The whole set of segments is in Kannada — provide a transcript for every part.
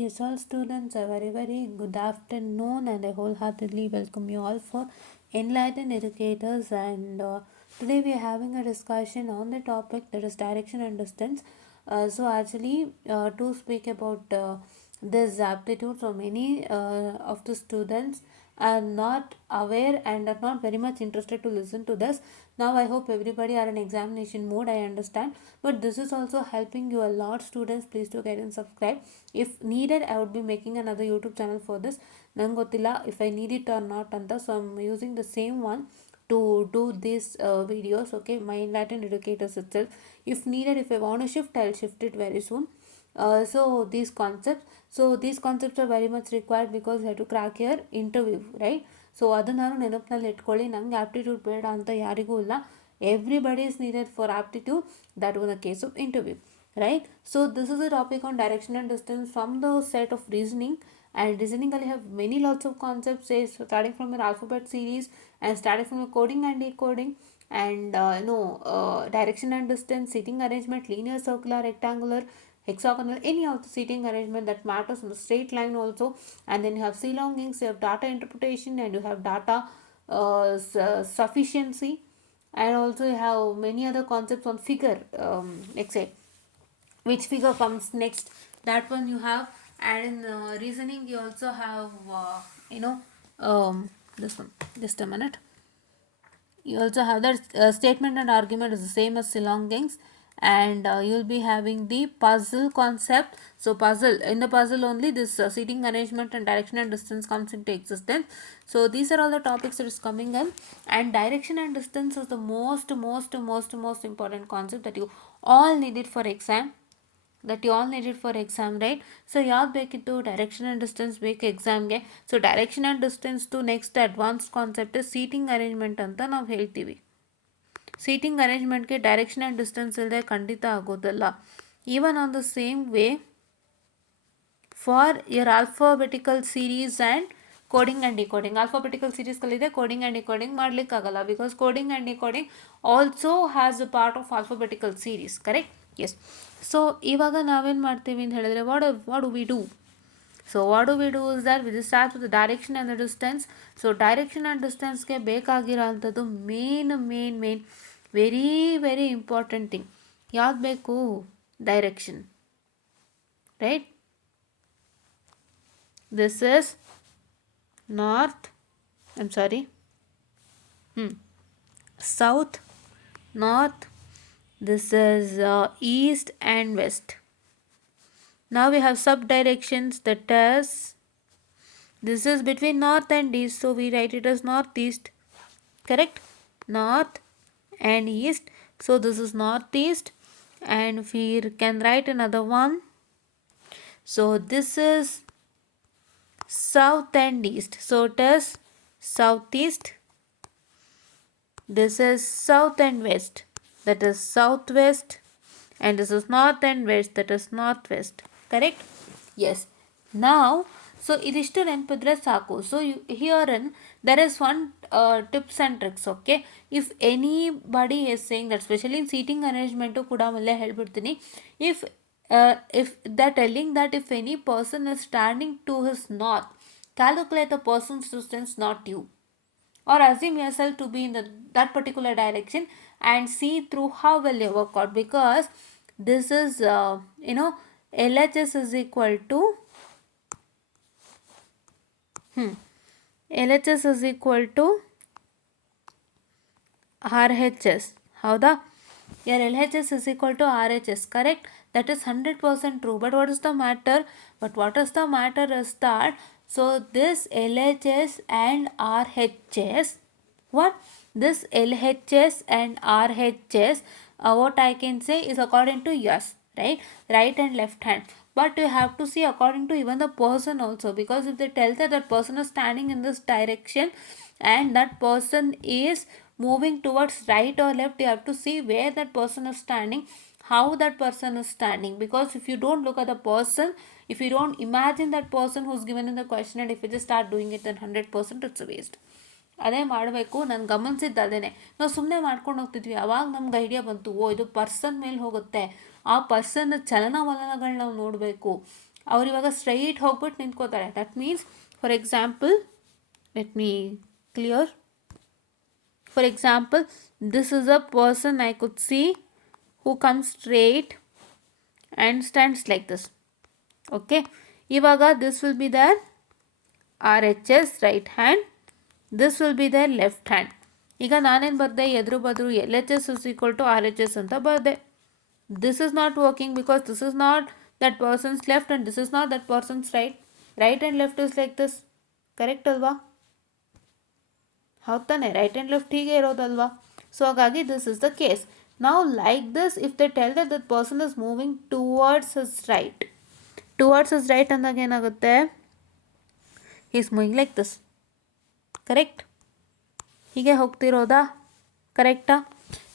Yes, all students, a very, very good afternoon, and I wholeheartedly welcome you all for Enlightened Educators. And today we are having a discussion on the topic that is direction and distance. To speak about this aptitude, so many of the students are not aware and are not very much interested to listen to this. Now I hope everybody are in examination mode, I understand, but this is also helping you a lot. Students, please do get and subscribe. If needed, I would be making another YouTube channel for this. Nange gottilla if I need it or not anta, so I'm using the same one to do these videos. Okay, my Enlightened Educators itself. If needed, if I want to shift, I'll shift it very soon. These concepts are very much required because you have to crack your interview, right? So ಅದನ್ನು ನೆನಪಿನಲ್ಲಿ ಇಟ್ಕೊಳ್ಳಿ. ನಂಗೆ ಆಪ್ಟಿಟ್ಯೂಡ್ ಬೇಡ ಅಂತ ಯಾರಿಗೂ ಇಲ್ಲ. Everybody is needed for aptitude, that was the case of interview, right? So this is a topic on direction and distance from the set of reasoning. And reasoning I have many lots of concepts, say starting from your alphabet series and starting from your coding and decoding, and direction and distance, seating arrangement, linear, circular, rectangular, hexagonal, any of the seating arrangement that matters on the straight line also. And then you have C longings, you have data interpretation, and you have data sufficiency, and also you have many other concepts on figure, let's say which figure comes next, that one you have. And in reasoning you also have this one, just a minute. You also have that statement and argument is the same as belongings. And you'll be having the puzzle concept. So puzzle, in the puzzle only this seating arrangement and direction and distance comes into existence. So these are all the topics that is coming in. And direction and distance is the most important concept that you all needed for exam, right? So ಯಾವ್ದು ಬೇಕಿತ್ತು, ಡೈರೆಕ್ಷನ್ ಆ್ಯಂಡ್ ಡಿಸ್ಟೆನ್ಸ್ ಬೇಕು ಎಕ್ಸಾಮ್ಗೆ. ಸೊ ಡೈರೆಕ್ಷನ್ ಆ್ಯಂಡ್ ಡಿಸ್ಟೆನ್ಸ್ದು next advance concept seating arrangement ಅಂತ ನಾವು ಹೇಳ್ತೀವಿ. ಸೀಟಿಂಗ್ ಅರೇಂಜ್ಮೆಂಟ್ಗೆ ಡೈರೆಕ್ಷನ್ ಆ್ಯಂಡ್ ಡಿಸ್ಟೆನ್ಸ್ ಇಲ್ಲದೆ ಖಂಡಿತ ಆಗೋದಲ್ಲ. Even on the same way for your alphabetical series and coding and decoding. Alphabetical ಸೀರೀಸ್ಗಳಿದೆ, ಕೋಡಿಂಗ್ ಆ್ಯಂಡ್ ಡಿಕೋಡಿಂಗ್ ಮಾಡಲಿಕ್ಕಾಗಲ್ಲ because coding and decoding also has a part of alphabetical series, correct? Yes. So ಇವಾಗ ನಾವೇನು ಮಾಡ್ತೀವಿ ಅಂತ ಹೇಳಿದ್ರೆ, what do we do? So what do we do is that we start with direction and the distance. So direction and ಡಿಸ್ಟೆನ್ಸ್ಗೆ ಬೇಕಾಗಿರೋ ಅಂಥದ್ದು ಮೇನ್ ವೆರಿ ಇಂಪಾರ್ಟೆಂಟ್ ಥಿಂಗ್ ಯಾವ್ದು ಬೇಕು? Direction, right? This is north, south, north, this is east and west. Now we have sub directions, that is, this is between north and east, so we write it as northeast, correct? North and east, so this is northeast. And we can write another one, so this is south and east, so it is southeast. This is south and west, that is southwest. And this is north and west, that is northwest, correct? Yes. Now, so idishtu ನೆನಪಿದ್ರೆ ಸಾಕು. So here there is one tips and tricks, okay? If anybody is saying that, especially in seating arrangement ಕೂಡ ಮಲ್ಲೆ ಹೇಳ್ಬಿಡ್ತೀನಿ, if they're telling that if any person is standing to his north, calculate the person's distance, not you, or assume yourself to be in that particular direction and see through how well you work out, because this is LHS is equal to LHS is equal to RHS. ಹೌದಾ? Your LHS is equal to RHS, correct? That is 100% true. But what is the matter? Is that, so this LHS and RHS, what? This LHS and RHS, what I can say is according to yes, right and left hand. But you have to see according to even the person also, because if they tell that person is standing in this direction and that person is moving towards right or left, you have to see where that person is standing, how that person is standing. Because if you don't look at the person, if you don't imagine that person who's given in the question, and if you just start doing it, then 100% it's a waste. ಅದೇ ಮಾಡಬೇಕು. ನಾನು ಗಮನಿಸಿದ್ದು ಅದೇ. ನಾವು ಸುಮ್ಮನೆ ಮಾಡ್ಕೊಂಡು ಹೋಗ್ತಿದ್ವಿ. ಅವಾಗ ನಮ್ಗೆ ಐಡಿಯಾ ಬಂತು, ಇದು ಪರ್ಸನ್ ಮೇಲೆ ಹೋಗುತ್ತೆ, ಆ ಪರ್ಸನ್ ಚಲನವಲನಗಳು ನಾವು ನೋಡಬೇಕು, ಅವ್ರು ಇವಾಗ ಸ್ಟ್ರೈಟ್ ಹೋಗ್ಬಿಟ್ಟು ನಿಂತ್ಕೋತಾರೆ. That means for example let me clear. For example, this is a person I could see who comes straight and stands like this. Okay, ಇವಾಗ this will be their RHS right hand, this will be their left hand. ಈಗ ನಾನೇನು ಬರೆದೆ, ಎದುರು ಬದ್ರು LHS is equal to RHS ಅಂತ ಬರೆದೆ. This is not working because this is not that person's left and this is not that person's right. Right and left is like this. Correct ಅಲ್ವಾ? ಹೌದು ತಾನೆ? ರೈಟ್ ಆ್ಯಂಡ್ ಲೆಫ್ಟ್ ಹೀಗೆ ಇರೋದಲ್ವಾ? ಸೊ ಹಾಗಾಗಿ ದಿಸ್ ಇಸ್ ದ ಕೇಸ್. ನಾವು like this if they tell that that person is moving towards his right. Towards his right ಅಂದಾಗ ಏನಾಗುತ್ತೆ? He is moving like this. Correct? ಹೀಗೆ ಹೋಗ್ತಿರೋದಾ? ಕರೆಕ್ಟಾ?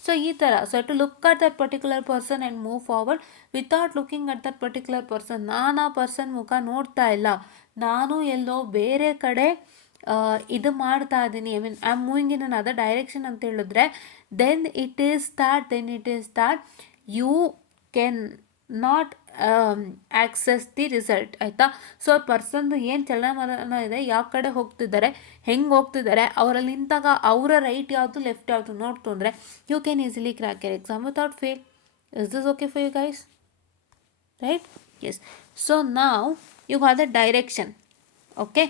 ಸೊ ಈ ಥರ. So to look at that particular person and move forward without looking at that particular person. ನಾನು ಆ ಪರ್ಸನ್ ಮುಖ ನೋಡ್ತಾ ಇಲ್ಲ, ನಾನು ಎಲ್ಲೋ ಬೇರೆ ಕಡೆ ಇದು ಮಾಡ್ತಾ ಇದ್ದೀನಿ, I mean I am moving in another direction ಅಂತ ಹೇಳಿದ್ರೆ then it is that you can not access the result. ಆಯಿತಾ? ಸೊ ಪರ್ಸನ್ದು ಏನು ಚಲನವಲನ ಇದೆ, ಯಾವ ಕಡೆ ಹೋಗ್ತಿದ್ದಾರೆ, ಹೆಂಗೆ ಹೋಗ್ತಿದ್ದಾರೆ, ಅವರಲ್ಲಿ ನಿಂತಾಗ ಅವರ ರೈಟ್ ಯಾವುದು ಲೆಫ್ಟ್ ಯಾವುದು ನೋಡ್ತು ಅಂದರೆ you can easily crack your exam without fail. Is this okay for you guys? Right? Yes. So now you have the direction. Okay,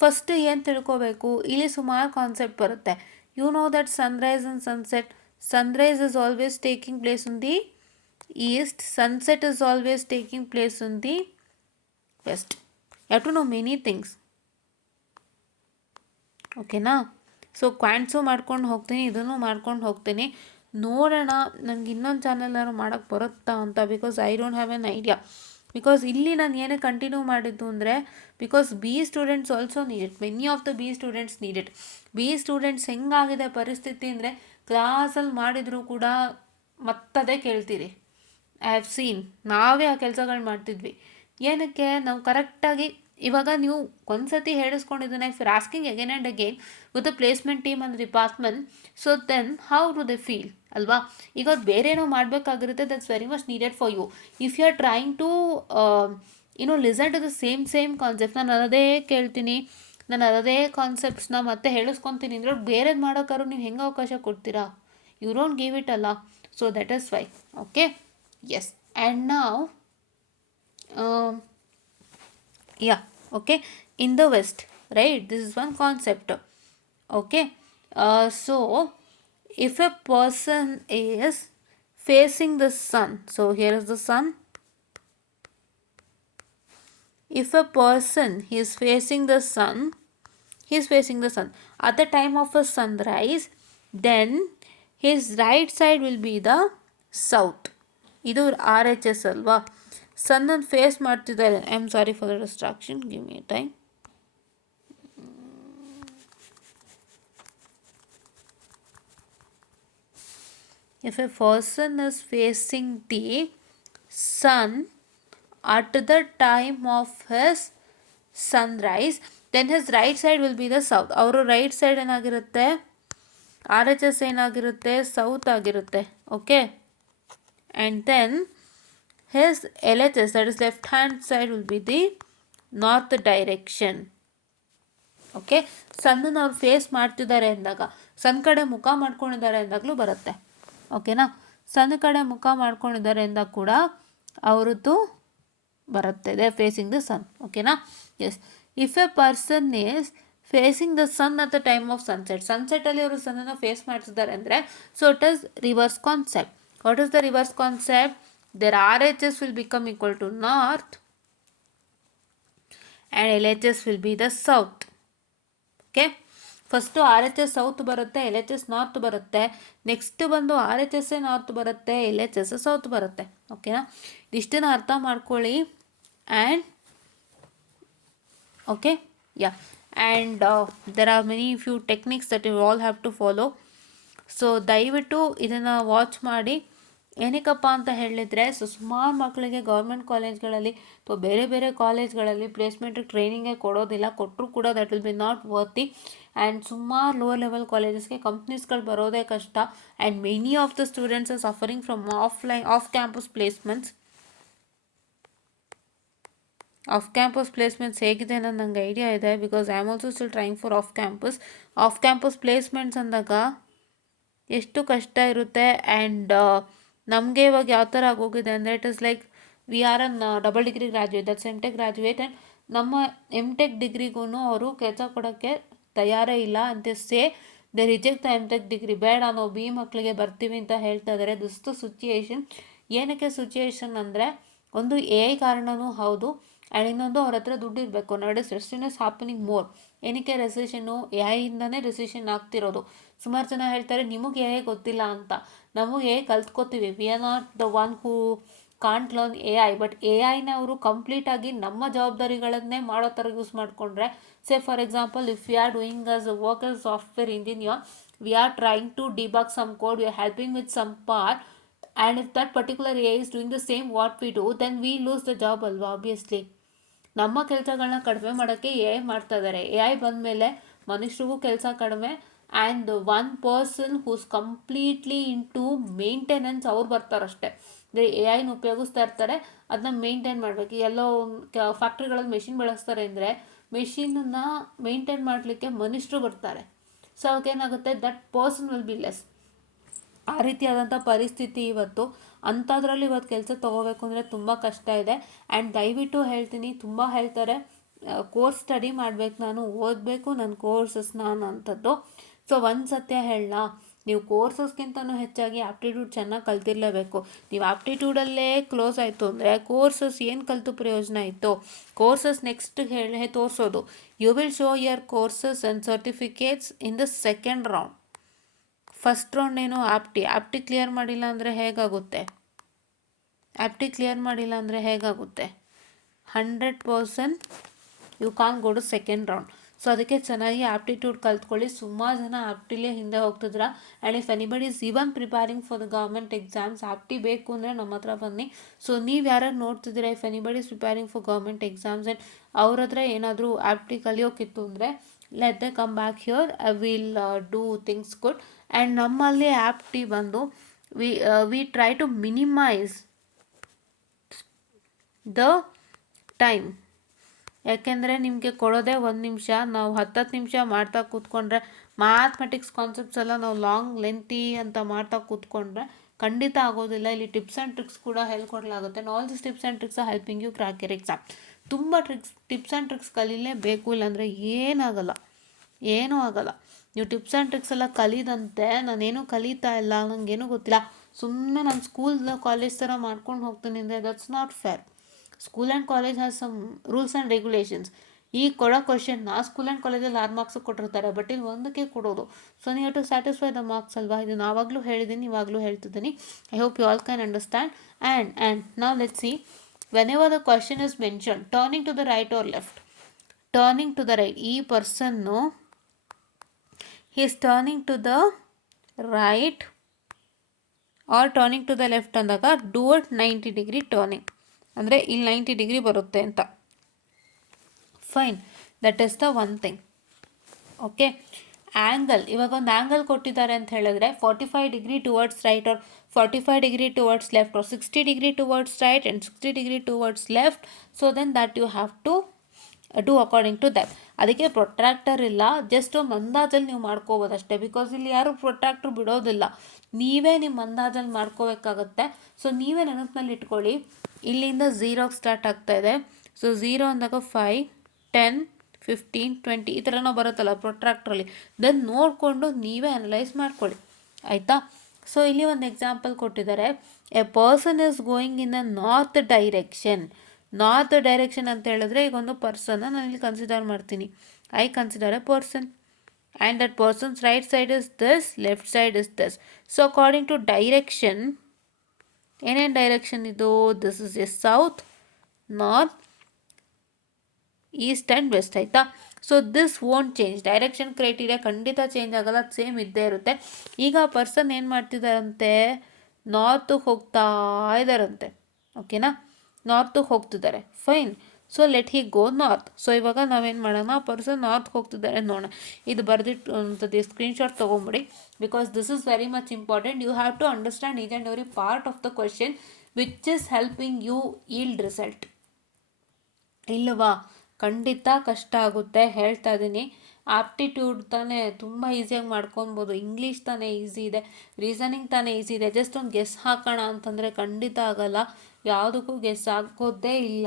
first ಏನು ತಿಳ್ಕೋಬೇಕು, ಇಲ್ಲಿ ಸುಮಾರು ಕಾನ್ಸೆಪ್ಟ್ ಬರುತ್ತೆ. You know that sunrise and sunset. Sunrise is always taking place in the east, sunset is always taking place in the west. You have to know many things. ಓಕೆನಾ? ಸೊ ಕ್ವಾಂಟ್ಸು ಮಾಡ್ಕೊಂಡು ಹೋಗ್ತೀನಿ, ಇದನ್ನು ಮಾಡ್ಕೊಂಡು ಹೋಗ್ತೀನಿ. ನೋಡೋಣ ನನಗೆ ಇನ್ನೊಂದು ಚಾನಲ್ನಾರು ಮಾಡೋಕ್ಕೆ ಬರುತ್ತಾ ಅಂತ, because I don't have an idea. Because ಇಲ್ಲಿ ನಾನು ಏನೇ ಕಂಟಿನ್ಯೂ ಮಾಡಿದ್ದು ಅಂದರೆ because B students also need it. Many of the B students need it. B students ಹೆಂಗಾಗಿದೆ ಪರಿಸ್ಥಿತಿ ಅಂದರೆ ಕ್ಲಾಸಲ್ಲಿ ಮಾಡಿದರೂ ಕೂಡ ಮತ್ತದೇ ಕೇಳ್ತೀರಿ. I have seen. ನಾವೇ ಆ ಕೆಲಸಗಳು ಮಾಡ್ತಿದ್ವಿ. ಏನಕ್ಕೆ? ನಾವು ಕರೆಕ್ಟಾಗಿ ಇವಾಗ ನೀವು ಒಂದ್ಸತಿ ಹೇಳಿಸ್ಕೊಂಡಿದ್ದಾನೆ for asking again and again with the placement team and department. So then how do they feel ಅಲ್ವಾ? ಈಗ ಅವ್ರು ಬೇರೆ ಏನೋ ಮಾಡಬೇಕಾಗಿರುತ್ತೆ. That's very much needed for you. If you are trying to listen to the same concept, ನಾನು ಅದೇ ಕೇಳ್ತೀನಿ, ನಾನು ಅದೇ ಕಾನ್ಸೆಪ್ಟ್ಸ್ನ ಮತ್ತೆ ಹೇಳಿಸ್ಕೊತೀನಿ ಅಂದರೆ ಬೇರೆದು ಮಾಡೋಕ್ಕಾದ್ರು ನೀವು ಹೆಂಗೆ ಅವಕಾಶ ಕೊಡ್ತೀರಾ? ಯು ಡೋಂಟ್ ಗಿವ್ ಇಟ್ ಅಲ್ಲ. So that is why. Okay, yes. And ನಾವು okay, in the west, right? This is one concept. Okay, so if a person is facing the sun, so here is the sun. If a person is facing the sun, at the time of a sunrise, then his right side will be the south. ಇದು RHS ಅಲ್ವಾ? ಸನ್ನನ್ನು ಫೇಸ್ ಮಾಡ್ತಿದ್ದಾರೆ. I am sorry for the distraction, give me time. If a person is facing the sun at the time of his sunrise, then his right side will be the south. ಅವರ ರೈಟ್ ಸೈಡ್ ಏನಾಗಿರುತ್ತೆ? RHS ಏನಾಗಿರುತ್ತೆ? ಸೌತ್ ಆಗಿರುತ್ತೆ. Okay, and then his LHS, that is left hand side, will be the north direction. Okay, ಸನ್ನನ್ನು ಅವ್ರು ಫೇಸ್ ಮಾಡ್ತಿದ್ದಾರೆ ಅಂದಾಗ, ಸಣ್ಣ ಕಡೆ ಮುಖ ಮಾಡ್ಕೊಂಡಿದ್ದಾರೆ ಅಂದಾಗಲೂ ಬರುತ್ತೆ. ಓಕೆನಾ? ಸಣ್ಣ ಕಡೆ ಮುಖ ಮಾಡ್ಕೊಂಡಿದ್ದಾರೆ ಅಂದಾಗ ಕೂಡ ಅವ್ರದ್ದು ಬರುತ್ತೆ. They facing the sun. ಓಕೆನಾ? Yes. If a person is facing the sun at the time of sunset, ಸನ್ಸೆಟಲ್ಲಿ ಅವರು ಸನ್ನನ್ನು ಫೇಸ್ ಮಾಡ್ತಿದ್ದಾರೆ ಅಂದರೆ so it is reverse concept. What is the reverse concept? Their RHS will become equal to north and LHS will be the south. Okay, first RHS south ಬರುತ್ತೆ, LHS ನಾರ್ತ್ ಬರುತ್ತೆ. ನೆಕ್ಸ್ಟ್ ಬಂದು RHS ನಾರ್ತ್ ಬರುತ್ತೆ, LHS ಸೌತ್ ಬರುತ್ತೆ. ಓಕೆನಾ? ಇಷ್ಟನ್ನು ಅರ್ಥ ಮಾಡ್ಕೊಳ್ಳಿ. And okay, ya, and there are many few techniques that you all have to follow. So ದಯವಿಟ್ಟು ಇದನ್ನು ವಾಚ್ ಮಾಡಿ. ಏನಕ್ಕಪ್ಪ ಅಂತ ಹೇಳಿದರೆ, ಸೊ ಸುಮಾರು ಮಕ್ಕಳಿಗೆ ಗೌರ್ಮೆಂಟ್ ಕಾಲೇಜ್ಗಳಲ್ಲಿ ಅಥವಾ ಬೇರೆ ಬೇರೆ ಕಾಲೇಜ್ಗಳಲ್ಲಿ ಪ್ಲೇಸ್ಮೆಂಟಿಗೆ ಟ್ರೈನಿಂಗೇ ಕೊಡೋದಿಲ್ಲ. ಕೊಟ್ಟರು ಕೂಡ that will be not worthy. And ಸುಮಾರು ಲೋವರ್ ಲೆವೆಲ್ ಕಾಲೇಜಸ್ಗೆ ಕಂಪ್ನೀಸ್ಗಳು ಬರೋದೇ ಕಷ್ಟ. And many of the students are suffering from off campus placements. Off campus placements ಹೇಗಿದೆ ಅನ್ನೋದು ನಂಗೆ ಐಡಿಯಾ ಇದೆ, because I am also still trying for off campus placements ಅಂದಾಗ ಎಷ್ಟು ಕಷ್ಟ ಇರುತ್ತೆ. ಆ್ಯಂಡ್ ನಮಗೆ ಇವಾಗ ಯಾವ ಥರ ಆಗೋಗಿದೆ ಅಂದರೆ, it is like we are an double degree graduate, that's MTech graduate, and ನಮ್ಮ ಎಮ್.ಟೆಕ್ ಡಿಗ್ರಿಗೂ ಅವರು ಕೆಲಸ ಕೊಡೋಕ್ಕೆ ತಯಾರೇ ಇಲ್ಲ ಅಂತ they reject the MTech degree. ಬೇಡ, ನಾವು ಬಿ ಮಕ್ಕಳಿಗೆ ಬರ್ತೀವಿ ಅಂತ ಹೇಳ್ತಾ ಇದ್ದಾರೆ. This the situation. ಏನಕ್ಕೆ ಸಿಚುಯೇಷನ್ ಅಂದರೆ, ಒಂದು ಎ ಐ ಕಾರಣವೂ ಹೌದು, ಆ್ಯಂಡ್ ಇನ್ನೊಂದು ಅವ್ರ ಹತ್ರ ದುಡ್ಡು ಇರಬೇಕು. ನಡೆ ರೆಸಿಷನ್ ಇಸ್ ಹ್ಯಾಪನಿಂಗ್ ಮೋರ್. ಏನಕ್ಕೆ ರೆಸಿಷನ್ನು? ಎ ಐಯಿಂದನೇ ರೆಸಿಷನ್ ಆಗ್ತಿರೋದು. ಸುಮಾರು ಜನ ಹೇಳ್ತಾರೆ ನಿಮಗೆ ಎ ಐ ಗೊತ್ತಿಲ್ಲ ಅಂತ. ನಮಗೆ ಎ ಐ ಕಲ್ತ್ಕೋತೀವಿ. We are not the one who can't learn A I, but A ಐನ ಅವರು ಕಂಪ್ಲೀಟಾಗಿ ನಮ್ಮ ಜವಾಬ್ದಾರಿಗಳನ್ನೇ ಮಾಡೋ ಥರ ಯೂಸ್ ಮಾಡಿಕೊಂಡ್ರೆ, say for example, if we are doing as a work as software engineer, we are trying to debug some code, we are helping with some part, and if that particular A I is doing the same what we do, then we lose the job ಅಲ್ವಾ, ಆಬ್ವಿಯಸ್ಲಿ. ನಮ್ಮ ಕೆಲಸಗಳನ್ನ ಕಡಿಮೆ ಮಾಡೋಕ್ಕೆ ಎ ಐ ಮಾಡ್ತಾ ಇದ್ದಾರೆ. ಎ ಐ ಬಂದಮೇಲೆ ಮನುಷ್ಯರಿಗೂ ಕೆಲಸ ಕಡಿಮೆ, and one person whose completely into maintenance ಅವ್ರು ಬರ್ತಾರಷ್ಟೇ. ಅಂದರೆ ಎ ಐನ ಉಪಯೋಗಿಸ್ತಾ ಇರ್ತಾರೆ, ಅದನ್ನ ಮೇಂಟೈನ್ ಮಾಡಬೇಕು. ಎಲ್ಲೋ ಫ್ಯಾಕ್ಟ್ರಿಗಳಲ್ಲಿ ಮೆಷಿನ್ ಬಳಸ್ತಾರೆ ಅಂದರೆ, ಮೆಷಿನನ್ನು ಮೇಂಟೈನ್ ಮಾಡಲಿಕ್ಕೆ ಮನುಷ್ಯರು ಬರ್ತಾರೆ. ಸೊ ಅವಾಗೇನಾಗುತ್ತೆ, that person will be less. ಆ ರೀತಿಯಾದಂಥ ಪರಿಸ್ಥಿತಿ ಇವತ್ತು. ಅಂಥದ್ರಲ್ಲಿ ಇವತ್ತು ಕೆಲಸ ತೊಗೋಬೇಕು ಅಂದರೆ ತುಂಬ ಕಷ್ಟ ಇದೆ. ಆ್ಯಂಡ್ ದಯವಿಟ್ಟು ಹೇಳ್ತೀನಿ, ತುಂಬ ಹೇಳ್ತಾರೆ ಕೋರ್ಸ್ ಸ್ಟಡಿ ಮಾಡಬೇಕು, ನಾನು ಓದಬೇಕು ನನ್ನ ಕೋರ್ಸಸ್ನ ಅಂಥದ್ದು. ಸೊ ಒಂದು ಸತ್ಯ ಹೇಳಲ್ಲ, ನೀವು ಕೋರ್ಸಸ್ಗಿಂತನೂ ಹೆಚ್ಚಾಗಿ ಆ್ಯಪ್ಟಿಟ್ಯೂಡ್ ಚೆನ್ನಾಗಿ ಕಲ್ತಿರಲೇಬೇಕು. ನೀವು ಆ್ಯಪ್ಟಿಟ್ಯೂಡಲ್ಲೇ ಕ್ಲೋಸ್ ಆಯಿತು ಅಂದರೆ ಕೋರ್ಸಸ್ ಏನು ಕಲಿತು ಪ್ರಯೋಜನ ಇತ್ತು? ಕೋರ್ಸಸ್ ನೆಕ್ಸ್ಟ್ ಹೇಳಿ ತೋರಿಸೋದು, you will show your courses and certificates in the second round. First round ಏನು ಆ್ಯಪ್ಟಿ ಕ್ಲಿಯರ್ ಮಾಡಿಲ್ಲ ಅಂದರೆ ಹೇಗಾಗುತ್ತೆ? ಆ್ಯಪ್ಟಿ ಕ್ಲಿಯರ್ ಮಾಡಿಲ್ಲ ಅಂದರೆ ಹೇಗಾಗುತ್ತೆ? 100% you can go to second round. So ಅದಕ್ಕೆ ಚೆನ್ನಾಗಿ ಆ್ಯಪ್ಟಿಟ್ಯೂಡ್ ಕಲ್ತ್ಕೊಳ್ಳಿ. ಸುಮಾರು ಜನ ಆ್ಯಪ್ಟಿಲೇ ಹಿಂದೆ ಹೋಗ್ತಿದ್ರ. And if anybody is even preparing for the government exams, apti ಬೇಕು ಅಂದರೆ ನಮ್ಮ ಹತ್ರ ಬನ್ನಿ. ಸೊ ನೀವು ಯಾರು ನೋಡ್ತಿದ್ದೀರಾ, if anybody is preparing for government exams and ಅವ್ರ ಹತ್ರ ಏನಾದರೂ ಆ್ಯಪ್ಟಿ ಕಲಿಯೋಕ್ಕಿತ್ತು ಅಂದರೆ, let they come back here, I will do things good. And ನಮ್ಮಲ್ಲಿ ಆ್ಯಪ್ಟಿ ಬಂದು we try to minimise the time. ಯಾಕೆಂದರೆ ನಿಮಗೆ ಕೊಡೋದೇ 1 ನಿಮಿಷ, ನಾವು 10 ನಿಮಿಷ ಮಾಡ್ತಾ ಕೂತ್ಕೊಂಡ್ರೆ, ಮ್ಯಾಥಮೆಟಿಕ್ಸ್ ಕಾನ್ಸೆಪ್ಟ್ಸ್ ಎಲ್ಲ ನಾವು ಲಾಂಗ್ ಲೆಂತಿ ಅಂತ ಮಾಡ್ತಾ ಕೂತ್ಕೊಂಡ್ರೆ ಖಂಡಿತ ಆಗೋದಿಲ್ಲ. ಇಲ್ಲಿ ಟಿಪ್ಸ್ ಆ್ಯಂಡ್ ಟ್ರಿಕ್ಸ್ ಕೂಡ ಹೇಳ್ಕೊಡ್ಲಾಗುತ್ತೆ. All this tips and tricks are helping you crack your exam. ತುಂಬ ಟಿಪ್ಸ್ ಆ್ಯಂಡ್ ಟ್ರಿಕ್ಸ್ ಕಲೀಲೇಬೇಕು, ಇಲ್ಲಾಂದರೆ ಏನೂ ಆಗಲ್ಲ. ನೀವು ಟಿಪ್ಸ್ ಆ್ಯಂಡ್ ಟ್ರಿಕ್ಸ್ ಎಲ್ಲ ಕಲಿದಂತೆ ನಾನೇನು ಕಲಿತಾ ಇಲ್ಲ, ನನಗೇನು ಗೊತ್ತಿಲ್ಲ, ಸುಮ್ಮನೆ ನಾನು ಸ್ಕೂಲ್ ಕಾಲೇಜ್ ಥರ ಮಾಡ್ಕೊಂಡು ಹೋಗ್ತೀನಿ ಅಂದರೆ that's not fair. School and college has some rules and regulations. ಈ ಕೊಡೋ ಕ್ವಶನ್ನ ಸ್ಕೂಲ್ ಆ್ಯಂಡ್ ಕಾಲೇಜಲ್ಲಿ 6 ಮಾರ್ಕ್ಸ್ ಕೊಟ್ಟಿರ್ತಾರೆ, ಬಟ್ ಇಲ್ಲಿ 1ಕ್ಕೆ ಕೊಡೋದು. ಸೊ ನೀವು ಟು ಸ್ಯಾಟಿಸ್ಫೈ ದ ಮಾರ್ಕ್ಸ್ ಅಲ್ವಾ? ಇದು ನಾವಾಗಲೂ ಹೇಳಿದ್ದೀನಿ, ಇವಾಗಲೂ ಹೇಳ್ತಿದ್ದೀನಿ. I hope you all can understand. And ನಾವು let see, whenever the question is mention turning to the right or left, turning to the right, ಈ ಪರ್ಸನ್ನು he is turning to the right or turning to the left ಅಂದಾಗ do it 90 degree turning, ಅಂದರೆ ಇಲ್ಲಿ 90 ಡಿಗ್ರಿ ಬರುತ್ತೆ ಅಂತ. Fine, that is the one thing. Okay, angle, ಇವಾಗ ಒಂದು ಆ್ಯಂಗಲ್ ಕೊಟ್ಟಿದ್ದಾರೆ ಅಂತ ಹೇಳಿದ್ರೆ 45 degree towards right or 45 degree towards left or 60 degree towards right and 60 degree towards left. So then that you have to do according to that. ಅದಕ್ಕೆ ಪ್ರೊಟ್ರಾಕ್ಟರ್ ಇಲ್ಲ, ಜಸ್ಟ್ ಒಂದು ಅಂದಾಜಲ್ಲಿ ನೀವು ಮಾಡ್ಕೋಬೋದು ಅಷ್ಟೇ. ಬಿಕಾಸ್ ಇಲ್ಲಿ ಯಾರು ಪ್ರೊಟ್ರಾಕ್ಟರ್ ಬಿಡೋದಿಲ್ಲ, ನೀವೇ ನಿಮ್ಮ ಅಂದಾಜಲ್ಲಿ ಮಾಡ್ಕೋಬೇಕಾಗತ್ತೆ. ಸೊ ನೀವೇ ನೆನಪಿನಲ್ಲಿ ಇಟ್ಕೊಳ್ಳಿ, ಇಲ್ಲಿಂದ 0ಗೆ ಸ್ಟಾರ್ಟ್ ಆಗ್ತಾ ಇದೆ. ಸೊ 0 ಅಂದಾಗ 5, 10, 15, 20 ಈ ಥರನೋ ಬರುತ್ತಲ್ಲ ಪ್ರೊಟ್ರಾಕ್ಟ್ರಲ್ಲಿ. ದೆನ್ ನೋಡಿಕೊಂಡು ನೀವೇ ಅನಲೈಸ್ ಮಾಡ್ಕೊಳ್ಳಿ, ಆಯಿತಾ? ಸೊ ಇಲ್ಲಿ ಒಂದು ಎಕ್ಸಾಂಪಲ್ ಕೊಟ್ಟಿದ್ದಾರೆ, a person is going in a north direction. North direction ಅಂತ ಹೇಳಿದ್ರೆ ಈಗ ಒಂದು ಪರ್ಸನ್ನ ನಾನು ಇಲ್ಲಿ ಕನ್ಸಿಡರ್ ಮಾಡ್ತೀನಿ. I consider a person and that person's right side is this, left side is this. So according to direction, ಏನೇನು ಡೈರೆಕ್ಷನ್ ಇದು? This is a south, north, east and west, ಆಯಿತಾ? So this won't change, direction criteria ಖಂಡಿತ ಚೇಂಜ್ ಆಗಲ್ಲ, ಸೇಮ್ ಇದ್ದೇ ಇರುತ್ತೆ. ಈಗ ಪರ್ಸನ್ ಏನು ಮಾಡ್ತಿದ್ದಾರಂತೆ, ನಾರ್ತಿಗೆ ಹೋಗ್ತಾ ಇದ್ದಾರಂತೆ, ಓಕೆನಾ? ನಾರ್ತಿಗೆ ಹೋಗ್ತಿದ್ದಾರೆ, ಫೈನ್. ಸೊ ಲೆಟ್ ಹಿ ಗೋ ನಾರ್ತ್. ಸೊ ಇವಾಗ ನಾವೇನು ಮಾಡೋಣ, ಪರ್ಸನ್ ನಾರ್ತ್ಗೆ ಹೋಗ್ತಿದ್ದಾರೆ ನೋಡೋಣ. ಇದು ಬರೆದಿಟ್ಟು ಅಂಥದ್ದು ಸ್ಕ್ರೀನ್ಶಾಟ್ ತೊಗೊಂಬಿಡಿ, because this is very much important. You have to understand each and every part of the question which is helping you yield result. ಇಲ್ಲವಾ? ಖಂಡಿತ ಕಷ್ಟ ಆಗುತ್ತೆ, ಹೇಳ್ತಾ ಇದ್ದೀನಿ. ಆಪ್ಟಿಟ್ಯೂಡ್ ತಾನೇ ತುಂಬ ಈಸಿಯಾಗಿ ಮಾಡ್ಕೊಬೋದು, ಇಂಗ್ಲೀಷ್ ತಾನೇ ಈಸಿ ಇದೆ, ರೀಸನಿಂಗ್ ತಾನೇ ಈಸಿ ಇದೆ. ಜಸ್ಟ್ ಒಂದು ಗೆಸ್ ಹಾಕೋಣ ಅಂತಂದರೆ ಖಂಡಿತ ಆಗಲ್ಲ, ಯಾವುದಕ್ಕೂ ಗೆಸ್ ಆಗೋದೇ ಇಲ್ಲ.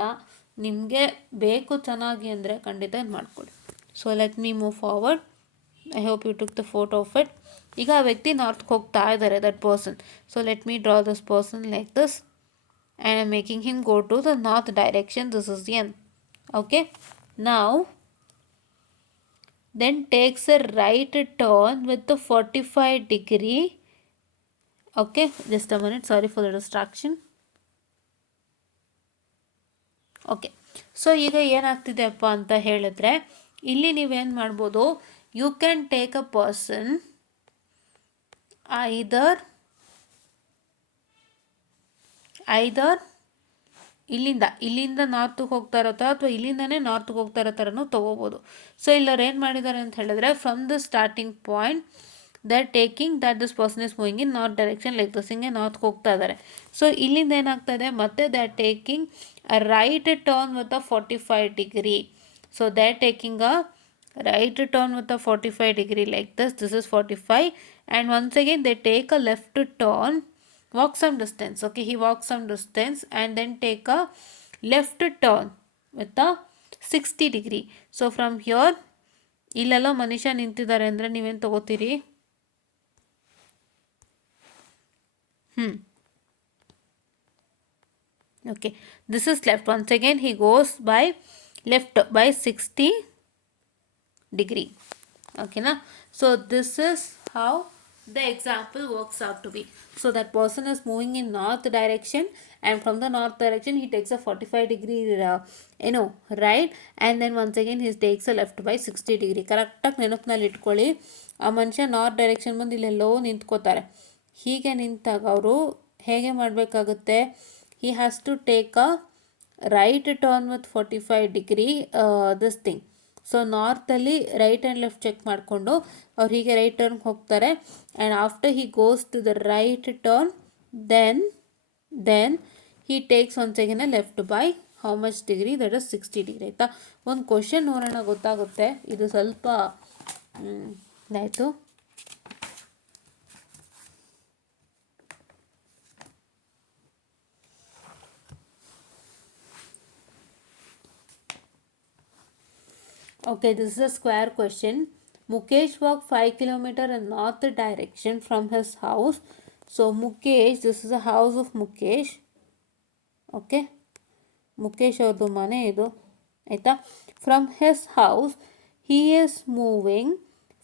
ನಿಮಗೆ ಬೇಕು ಚೆನ್ನಾಗಿ ಅಂದರೆ ಖಂಡಿತ ಮಾಡ್ಕೊಳ್ಳಿ. So let me move forward. I hope you took the photo of it. ಈಗ ಆ ವ್ಯಕ್ತಿ ನಾರ್ತ್ಗೆ ಹೋಗ್ತಾ ಇದ್ದಾರೆ, that person. So let me draw this person like this and I'm making him go to the north direction. This is the end. Okay, now then takes a right turn with the 45-degree. Okay, just a minute, sorry for the distraction. Okay, so ಈಗ ಏನಾಗ್ತಿದೆಯಪ್ಪ ಅಂತ ಹೇಳಿದ್ರೆ, ಇಲ್ಲಿ ನೀವೇನು ಮಾಡ್ಬೋದು, you can take a person either ಇಲ್ಲಿಂದ ನಾರ್ತ್ಗೆ ಹೋಗ್ತಾ ಇರೋ ಥರ ಅಥವಾ ಇಲ್ಲಿಂದನೇ ನಾರ್ತ್ಗೆ ಹೋಗ್ತಾ ಇರೋ ಥರನೂ ತೊಗೋಬೋದು. ಸೊ ಇಲ್ಲವ್ರು ಏನು ಮಾಡಿದ್ದಾರೆ ಅಂತ ಹೇಳಿದ್ರೆ, from the starting point they are taking that this person is moving in north direction like this, ಹಿಂಗೆ ನಾರ್ತ್ಗೆ ಹೋಗ್ತಾ ಇದ್ದಾರೆ. ಸೊ ಇಲ್ಲಿಂದ ಏನಾಗ್ತಾ ಇದೆ, ಮತ್ತೆ they are taking a right turn with a 45-degree. So they are taking a right turn with a 45-degree like this. This is 45, and once again they take a left turn, walk some distance. Okay, he walks some distance and then take a left turn with a 60-degree. So from here, ಇಲ್ಲೆಲ್ಲ ಮನುಷ್ಯ ನಿಂತಿದ್ದಾರೆ ಅಂದರೆ ನೀವೇನು ತಗೋತೀರಿ? Okay, this is left. Once again he goes by left by 60-degree. Okay na? So this is how the example works out to be. So that person is moving in north direction, and from the north direction he takes a 45-degree right, and then once again he takes a left by 60-degree. ಕರೆಕ್ಟಾಗಿ ನೆನಪಿನಲ್ಲಿ ಇಟ್ಕೊಳ್ಳಿ. ಆ ಮನುಷ್ಯ ನಾರ್ತ್ ಡೈರೆಕ್ಷನ್ ಬಂದು ಇಲ್ಲೆಲ್ಲೋ ನಿಂತ್ಕೋತಾರೆ. ಹೀಗೆ ನಿಂತಾಗ ಅವರು ಹೇಗೆ ಮಾಡಬೇಕಾಗುತ್ತೆ, he has to take a right turn with 45-degree this thing. So ನಾರ್ತಲ್ಲಿ ರೈಟ್ ಆ್ಯಂಡ್ ಲೆಫ್ಟ್ ಚೆಕ್ ಮಾಡಿಕೊಂಡು ಅವ್ರು ಹೀಗೆ ರೈಟ್ ಟರ್ನ್ಗೆ ಹೋಗ್ತಾರೆ, and after he goes to the right turn, then he takes once again a left by how much degree, that is 60-degree. ಆಯಿತಾ? ಒಂದು ಕ್ವಶನ್ ನೋಡೋಣ, ಗೊತ್ತಾಗುತ್ತೆ. ಇದು ಸ್ವಲ್ಪ ಇದಾಯಿತು. Okay, this is a square question. Mukesh walked 5 kilometers in north direction from his house. So Mukesh, this is a house of Mukesh. Okay, Mukesh ಅವ್ರದ್ದು ಮನೆ ಇದು, ಆಯಿತಾ? From his house he is moving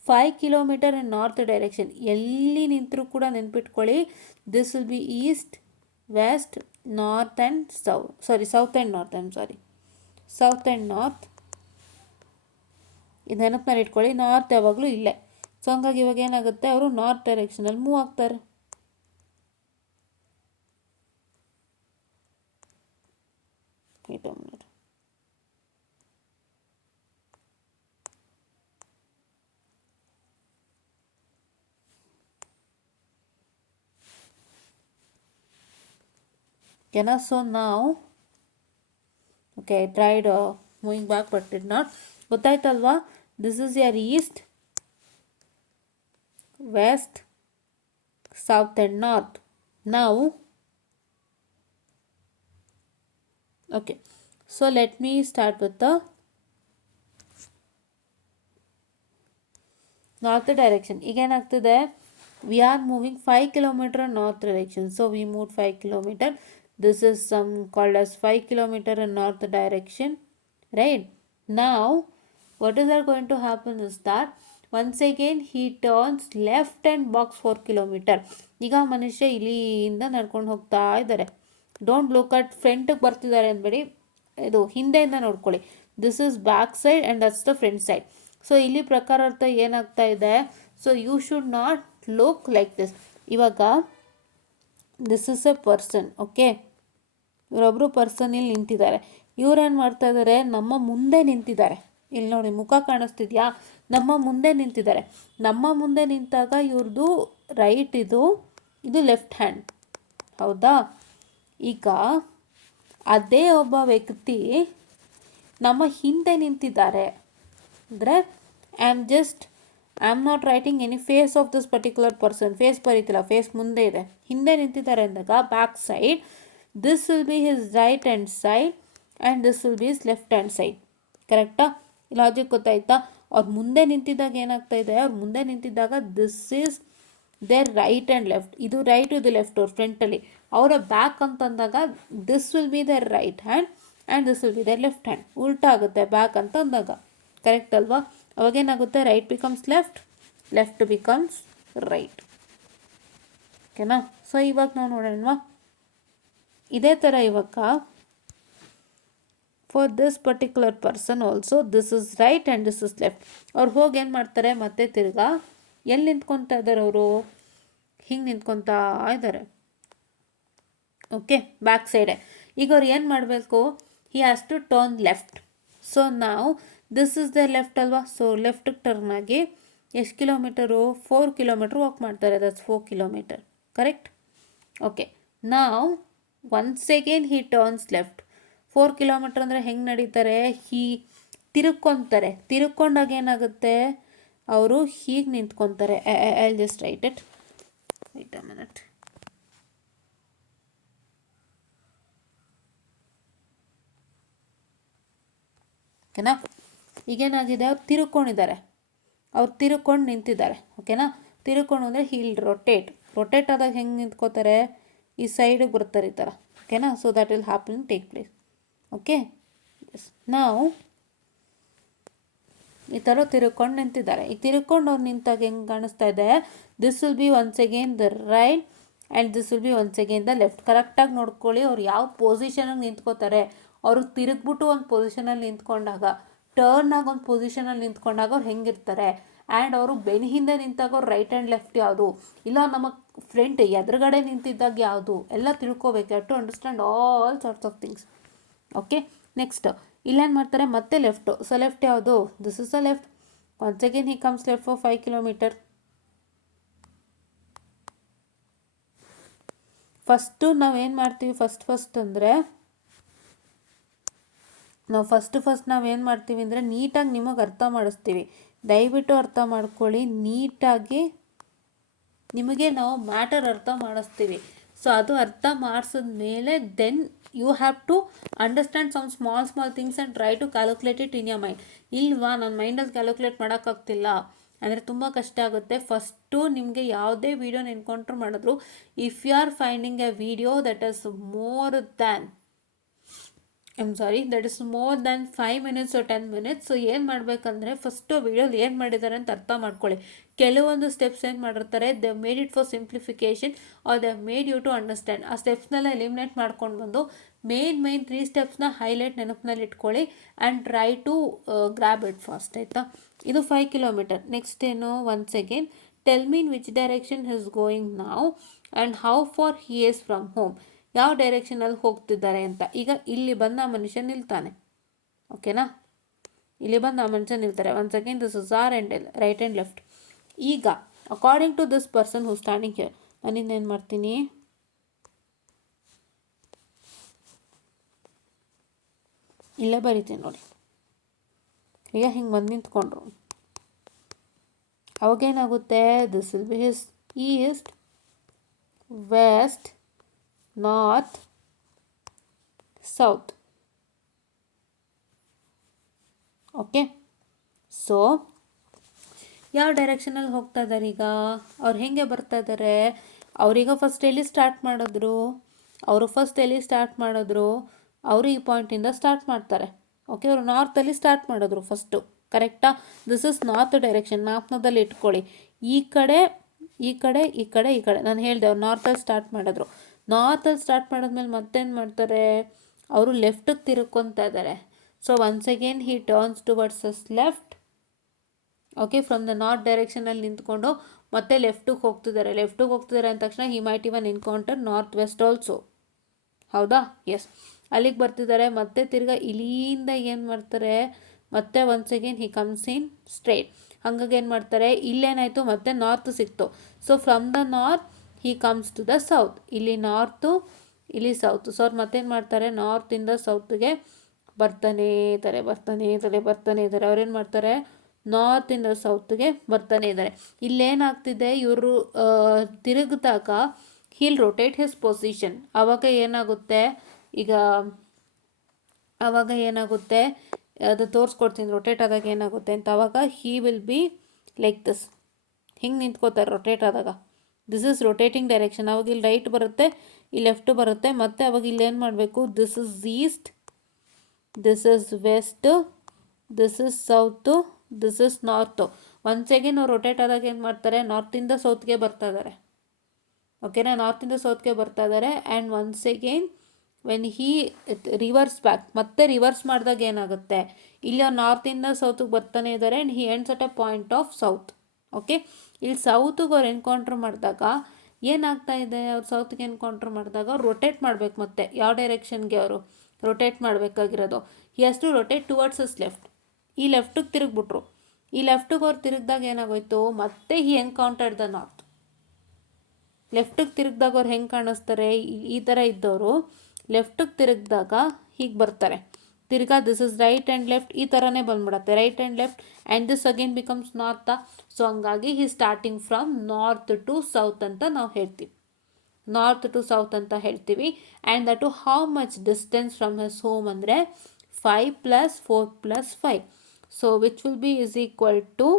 5 kilometers in north direction. ಎಲ್ಲಿ ನಿಂತರೂ ಕೂಡ ನೆನ್ಪಿಟ್ಕೊಳ್ಳಿ, this will be east, west, north and south and north. ಇದು ನೆನಪಲ್ಲಿ ಇಟ್ಕೊಳ್ಳಿ, ನಾರ್ತ್ ಯಾವಾಗಲೂ ಇಲ್ಲೇ. ಸೊ ಹಂಗಾಗಿ ಇವಾಗ ಏನಾಗುತ್ತೆ, ಅವರು ನಾರ್ತ್ ಡೈರೆಕ್ಷನಲ್ಲಿ ಮೂವ್ ಆಗ್ತಾರೆ. ಓಕೆನಾ? ಸೊ ನಾವು okay, I tried moving back but did not. ಗೊತ್ತಾಯ್ತಲ್ವಾ? This is your east, west, south and north. Now, okay, so let me start with the north direction. Again ಆಗ್ತಿದೆ, we are moving 5 kilometers in north direction. So we moved 5 kilometers. This is some called as 5 kilometers in north direction, right? Now what is going to happen is that once again he turns left and walks 4 kilometers. ಈಗ ಮನುಷ್ಯ ಇಲ್ಲಿಂದ ನಡ್ಕೊಂಡು ಹೋಗ್ತಾ ಇದ್ದಾರೆ. ಡೋಂಟ್ ಲುಕ್ ಅಟ್ ಫ್ರಂಟಿಗೆ ಬರ್ತಿದ್ದಾರೆ ಅಂದ್ಬೇಡಿ, ಇದು ಹಿಂದೆಯಿಂದ ನೋಡ್ಕೊಳ್ಳಿ. This is back side and that's the front side. So ಇಲ್ಲಿ ಪ್ರಕಾರ ಅರ್ಥ ಏನಾಗ್ತಾ ಇದೆ, so you should not look like this. ಇವಾಗ this is a person, okay, ಇವರೊಬ್ಬರು ಪರ್ಸನ್ ಇಲ್ಲಿ ನಿಂತಿದ್ದಾರೆ. ಇವ್ರೇನು ಮಾಡ್ತಾ ಇದ್ದಾರೆ, ನಮ್ಮ ಮುಂದೆ ನಿಂತಿದ್ದಾರೆ. ಇಲ್ಲಿ ನೋಡಿ, ಮುಖ ಕಾಣಿಸ್ತಿದ್ಯಾ? ನಮ್ಮ ಮುಂದೆ ನಿಂತಿದ್ದಾರೆ. ನಮ್ಮ ಮುಂದೆ ನಿಂತಾಗ ಇವ್ರದ್ದು ರೈಟ್, ಇದು ಲೆಫ್ಟ್ ಹ್ಯಾಂಡ್, ಹೌದಾ? ಈಗ ಅದೇ ಒಬ್ಬ ವ್ಯಕ್ತಿ ನಮ್ಮ ಹಿಂದೆ ನಿಂತಿದ್ದಾರೆ ಅಂದರೆ I am not writing any face of this particular person. Face ಬರೀತಿಲ್ಲ, ಫೇಸ್ ಮುಂದೆ ಇದೆ. ಹಿಂದೆ ನಿಂತಿದ್ದಾರೆ ಅಂದಾಗ back side, this will be his right hand side and this will be his left hand side. ಕರೆಕ್ಟಾ? ಲಾಜಿಕ್ ಗೊತ್ತಾಯ್ತಾ? ಅವ್ರು ಮುಂದೆ ನಿಂತಿದ್ದಾಗ ಏನಾಗ್ತಾ ಇದೆ, ಅವ್ರು ಮುಂದೆ ನಿಂತಿದ್ದಾಗ this is their right and left. ಇದು ರೈಟ್, ಇದು ಲೆಫ್ಟ್. ಅವ್ರ ಫ್ರಂಟಲ್ಲಿ. ಅವರ ಬ್ಯಾಕ್ ಅಂತಂದಾಗ this will be their right hand and this will be their left hand. ಉಲ್ಟಾ ಆಗುತ್ತೆ ಬ್ಯಾಕ್ ಅಂತ ಅಂದಾಗ. ಕರೆಕ್ಟ್ ಅಲ್ವಾ? ಅವಾಗೇನಾಗುತ್ತೆ, right becomes left, left becomes right. ಓಕೆನಾ? ಸೊ ಇವಾಗ ನಾವು ನೋಡೋಣವಾ, ಇದೇ ಥರ ಇವಾಗ for this particular person also this is right and this is left. ಅವ್ರು ಹೋಗಿ ಏನು ಮಾಡ್ತಾರೆ, ಮತ್ತೆ ತಿರ್ಗಾ ಎಲ್ಲಿ ನಿಂತ್ಕೊತಾ ಇದ್ದಾರೆ ಅವರು? ಹಿಂಗೆ ನಿಂತ್ಕೊತಾ ಇದ್ದಾರೆ. ಓಕೆ, ಬ್ಯಾಕ್ ಸೈಡೆ. ಈಗ ಅವ್ರು ಏನು ಮಾಡಬೇಕು, he has to turn left. So ನಾವು ದಿಸ್ ಇಸ್ ದ ಲೆಫ್ಟ್ ಅಲ್ವಾ? ಸೊ ಲೆಫ್ಟಿಗೆ ಟರ್ನ್ ಆಗಿ ಎಷ್ಟು ಕಿಲೋಮೀಟರು? 4 ಕಿಲೋಮೀಟ್ರ್ ವಾಕ್ ಮಾಡ್ತಾರೆ. That's 4 kilometre. ಕರೆಕ್ಟ್? ಓಕೆ, ನಾವು once again he turns left. 4 kilometre ಅಂದರೆ ಹೆಂಗೆ ನಡೀತಾರೆ? ತಿರುಗ್ಕೊತಾರೆ. ತಿರುಗ್ಕೊಂಡಾಗ ಏನಾಗುತ್ತೆ, ಅವರು ಹೀಗೆ ನಿಂತ್ಕೊತಾರೆ. I just write it. Wait a minute. ಓಕೆನಾ? ಈಗೇನಾಗಿದೆ, ಅವ್ರು ತಿರುಕೊಂಡಿದ್ದಾರೆ. ಅವ್ರು ತಿರುಕೊಂಡು ನಿಂತಿದ್ದಾರೆ. ಓಕೆನಾ? ತಿರುಕೊಂಡು ಅಂದರೆ ಹೀಲ್ ರೊಟೇಟ್ ಆದಾಗ ಹೆಂಗೆ ನಿಂತ್ಕೋತಾರೆ, ಈ ಸೈಡಿಗೆ ಬರ್ತಾರೆ ಈ ಥರ. ಓಕೆನಾ? So that will happen take place. Okay, yes. ನಾವು ಈ ಥರ ತಿರುಕೊಂಡು ನಿಂತಿದ್ದಾರೆ. ಈಗ ತಿರುಕೊಂಡು ಅವ್ರು ನಿಂತಾಗ ಹೆಂಗೆ ಕಾಣಿಸ್ತಾ ಇದೆ, this will B once again the right and this will B once again the left. ಕರೆಕ್ಟಾಗಿ ನೋಡ್ಕೊಳ್ಳಿ, ಅವ್ರು ಯಾವ ಪೊಸಿಷನಿಗೆ ನಿಂತ್ಕೋತಾರೆ. ಅವರು ತಿರುಗ್ಬಿಟ್ಟು ಒಂದು ಪೊಸಿಷನಲ್ಲಿ ನಿಂತ್ಕೊಂಡಾಗ, ಟರ್ನ್ ಆಗಿ ಒಂದು ಪೊಸಿಷನಲ್ಲಿ ನಿಂತ್ಕೊಂಡಾಗ ಅವ್ರು ಹೆಂಗಿರ್ತಾರೆ. ಆ್ಯಂಡ್ ಅವರು ಬೆನ್ನ ಹಿಂದೆ ನಿಂತಾಗ ಅವ್ರು ರೈಟ್ ಆ್ಯಂಡ್ ಲೆಫ್ಟ್ ಯಾವುದು, ಇಲ್ಲ ನಮ್ಮ ಫ್ರಂಟ್ ಎದುರುಗಡೆ ನಿಂತಿದ್ದಾಗ ಯಾವುದು, ಎಲ್ಲ ತಿಳ್ಕೊಬೇಕು. To understand all sorts of things. Okay, next ಇಲ್ಲೇನು ಮಾಡ್ತಾರೆ, ಮತ್ತೆ ಲೆಫ್ಟು. ಸೊ ಲೆಫ್ಟ್ ಯಾವುದು? This is the left. Once again he comes left for 5 kilometre. First ನಾವೇನು ಮಾಡ್ತೀವಿ, ಫಸ್ಟ್ ಅಂದರೆ ನಾವು ನಾವೇನು ಮಾಡ್ತೀವಿ ಅಂದರೆ ನೀಟಾಗಿ ನಿಮಗೆ ಅರ್ಥ ಮಾಡಿಸ್ತೀವಿ. ದಯವಿಟ್ಟು ಅರ್ಥ ಮಾಡ್ಕೊಳ್ಳಿ. ನೀಟಾಗಿ ನಿಮಗೆ ನಾವು ಮ್ಯಾಟರ್ ಅರ್ಥ ಮಾಡಿಸ್ತೀವಿ. ಸೊ ಅದು ಅರ್ಥ ಮಾಡಿಸಿದ್ಮೇಲೆ then you have to understand some small things and try to calculate it in your mind. ಇಲ್ವಾ, ನನ್ನ ಮೈಂಡಲ್ಲಿ ಕ್ಯಾಲ್ಕುಲೇಟ್ ಮಾಡೋಕ್ಕಾಗ್ತಿಲ್ಲ ಅಂದರೆ ತುಂಬ ಕಷ್ಟ ಆಗುತ್ತೆ. ಫಸ್ಟು ನಿಮಗೆ ಯಾವುದೇ ವೀಡಿಯೋ ಎನ್ಕೌಂಟ್ರ್ ಮಾಡಿದ್ರು, if you are finding a video that is more than that is more than 5 minutes or 10 minutes. So ಏನು ಮಾಡಬೇಕಂದ್ರೆ ಫಸ್ಟು ವಿಡಿಯೋಲಿ ಏನು ಮಾಡಿದ್ದಾರೆ ಅಂತ ಅರ್ಥ ಮಾಡ್ಕೊಳ್ಳಿ. ಕೆಲವೊಂದು ಸ್ಟೆಪ್ಸ್ ಏನು ಮಾಡಿರ್ತಾರೆ, they made it for simplification or they made you to understand. ಆ ಸ್ಟೆಪ್ಸ್ನೆಲ್ಲ ಎಲಿಮಿನೇಟ್ ಮಾಡ್ಕೊಂಡು ಬಂದು ಮೇನ್ 3 ಸ್ಟೆಪ್ಸ್ನ ಹೈಲೈಟ್ ನೆನಪಿನಲ್ಲಿ ಇಟ್ಕೊಳ್ಳಿ and try to grab it fast. ಆಯಿತಾ? ಇದು 5 ಕಿಲೋಮೀಟರ್. ನೆಕ್ಸ್ಟ್ ಏನು, once again tell me which direction he's going now and how far he is from home. ಯಾವ ಡೈರೆಕ್ಷನಲ್ಲಿ ಹೋಗ್ತಿದ್ದಾರೆ ಅಂತ. ಈಗ ಇಲ್ಲಿ ಬಂದ ಮನುಷ್ಯ ನಿಲ್ತಾನೆ. ಓಕೆನಾ? ಇಲ್ಲಿ ಬಂದು ಆ ಮನುಷ್ಯ ನಿಲ್ತಾರೆ. Once again this is R and right and left. ಈಗ according to this person who standing here, ನಾನಿಂದ ಏನು ಮಾಡ್ತೀನಿ, ಇಲ್ಲೇ ಬರಿತೀನಿ ನೋಡಿ. ಈಗ ಹಿಂಗೆ ಬಂದು ನಿಂತ್ಕೊಂಡ್ರು. ಅವಾಗೇನಾಗುತ್ತೆ, this will be his east, west, north, south. Okay, so ಯಾವ ಡೈರೆಕ್ಷನಲ್ಲಿ ಹೋಗ್ತಾ ಇದ್ದಾರೆ ಈಗ, ಅವ್ರು ಹೇಗೆ ಬರ್ತಾ ಇದ್ದಾರೆ, ಅವ್ರೀಗ ಫಸ್ಟ್ ಎಲ್ಲಿ ಸ್ಟಾರ್ಟ್ ಮಾಡಿದ್ರು, ಅವರು ಈ ಪಾಯಿಂಟಿಂದ ಸ್ಟಾರ್ಟ್ ಮಾಡ್ತಾರೆ. ಓಕೆ, ಅವರು ನಾರ್ತಲ್ಲಿ ಸ್ಟಾರ್ಟ್ ಮಾಡಿದ್ರು ಫಸ್ಟು. ಕರೆಕ್ಟಾ? This is north direction. ಮ್ಯಾಪ್ನದಲ್ಲಿ ಇಟ್ಕೊಳ್ಳಿ. ಈ ಕಡೆ ನಾನು ಹೇಳಿದೆ ಅವ್ರು ನಾರ್ತಲ್ಲಿ ಸ್ಟಾರ್ಟ್ ಮಾಡಿದ್ರು. ನಾರ್ತಲ್ಲಿ ಸ್ಟಾರ್ಟ್ ಮಾಡಿದ್ಮೇಲೆ ಮತ್ತೇನು ಮಾಡ್ತಾರೆ, ಅವರು ಲೆಫ್ಟಿಗೆ ತಿರುಗ್ಕೊತಾ ಇದ್ದಾರೆ. So once again he turns towards his left. Okay, from the north ಡೈರೆಕ್ಷನಲ್ಲಿ ನಿಂತ್ಕೊಂಡು ಮತ್ತೆ ಲೆಫ್ಟಿಗೆ ಹೋಗ್ತಿದ್ದಾರೆ ಅಂದ ತಕ್ಷಣ he might even encounter north west also. ಹೌದಾ? ಎಸ್, ಅಲ್ಲಿಗೆ ಬರ್ತಿದ್ದಾರೆ. ಮತ್ತೆ ತಿರ್ಗಾ ಇಲ್ಲಿಂದ ಏನು ಮಾಡ್ತಾರೆ, ಮತ್ತೆ once again he comes in straight. ಹಾಗಾಗಿ ಏನು ಮಾಡ್ತಾರೆ, ಇಲ್ಲೇನಾಯಿತು, ಮತ್ತೆ ನಾರ್ತ್ ಸಿಕ್ತು. So from the north he comes to the south. ಇಲ್ಲಿ ನಾರ್ತು, ಇಲ್ಲಿ ಸೌತ್. ಸೊ ಅವ್ರು ಮತ್ತೇನು ಮಾಡ್ತಾರೆ, ನಾರ್ತಿಂದ ಸೌತ್ಗೆ ಬರ್ತಾನೇ ಇದ್ದಾರೆ. ಅವ್ರೇನು ಮಾಡ್ತಾರೆ, ನಾರ್ತಿಂದ ಸೌತ್ಗೆ ಬರ್ತಾನೆ ಇದ್ದಾರೆ. ಇಲ್ಲೇನಾಗ್ತಿದೆ, ಇವರು ತಿರುಗಿದಾಗ ಹೀಲ್ ರೊಟೇಟ್ ಹಿಸ್ ಪೊಸಿಷನ್. ಆವಾಗ ಏನಾಗುತ್ತೆ, ಅದು ತೋರಿಸ್ಕೊಡ್ತೀನಿ ರೊಟೇಟ್ ಆದಾಗ ಏನಾಗುತ್ತೆ ಅಂತ. ಆವಾಗ he will be like this, ಹಿಂಗೆ ನಿಂತ್ಕೋತಾರೆ ರೊಟೇಟ್ ಆದಾಗ. This is rotating direction. ಅವಾಗ ಇಲ್ಲಿ ರೈಟ್ ಬರುತ್ತೆ, ಇಲ್ಲಿ ಲೆಫ್ಟ್ ಬರುತ್ತೆ. ಮತ್ತು ಅವಾಗ ಇಲ್ಲಿ ಏನು ಮಾಡಬೇಕು, this is east, this is west, this is south, this is north. Once again ಅವ್ರು ರೊಟೇಟ್ ಆದಾಗ ಏನು ಮಾಡ್ತಾರೆ, ನಾರ್ತಿಂದ ಸೌತ್ಗೆ ಬರ್ತಾ ಇದ್ದಾರೆ. ಓಕೆನಾ, ನಾರ್ತಿಂದ ಸೌತ್ಗೆ ಬರ್ತಾ ಇದ್ದಾರೆ. And once again when he reverse back, ಮತ್ತೆ ರಿವರ್ಸ್ ಮಾಡಿದಾಗ ಏನಾಗುತ್ತೆ, ಇಲ್ಲಿ ಅವ್ರು ನಾರ್ತಿಂದ ಸೌತ್ಗೆ ಬರ್ತಾನೆ ಇದ್ದಾರೆ. And he ends at a point of south. Okay, ಇಲ್ಲಿ ಸೌತ್ಗೆ ಅವ್ರು ಎನ್ಕೌಂಟ್ರ್ ಮಾಡಿದಾಗ ಏನಾಗ್ತಾ ಇದೆ, ಅವ್ರು ಸೌತ್ಗೆ ಎನ್ಕೌಂಟ್ರ್ ಮಾಡಿದಾಗ ಅವ್ರು ರೊಟೇಟ್ ಮಾಡಬೇಕು. ಮತ್ತೆ ಯಾವ ಡೈರೆಕ್ಷನ್ಗೆ ಅವರು ರೊಟೇಟ್ ಮಾಡಬೇಕಾಗಿರೋದು, he has to rotate towards his left. ಈ ಲೆಫ್ಟಿಗೆ ತಿರುಗಿಬಿಟ್ರು. ಈ ಲೆಫ್ಟಿಗೆ ಅವ್ರು ತಿರುಗಿದಾಗ ಏನಾಗೋಯ್ತು, ಮತ್ತೆ ಹಿ ಎನ್ಕೌಂಟರ್ಡ್ ದ ನಾರ್ತ್. ಲೆಫ್ಟಿಗೆ ತಿರುಗಿದಾಗ ಅವ್ರು ಹೆಂಗೆ ಕಾಣಿಸ್ತಾರೆ, ಈ ಥರ ಇದ್ದವರು ಲೆಫ್ಟಿಗೆ ತಿರುಗಿದಾಗ ಹೀಗೆ ಬರ್ತಾರೆ. ತಿರ್ಗಾ this is right and left, ಈ ಥರನೇ ಬಂದ್ಬಿಡತ್ತೆ, right and left. And this again becomes ನಾರ್ತಾ. ಸೊ ಹಂಗಾಗಿ he starting from north to south ಅಂತ ನಾವು ಹೇಳ್ತೀವಿ. ನಾರ್ತ್ ಟು ಸೌತ್ ಅಂತ ಹೇಳ್ತೀವಿ. And that to how much distance from his home ಅಂದರೆ 5 + 4 + 5. So which will be is equal to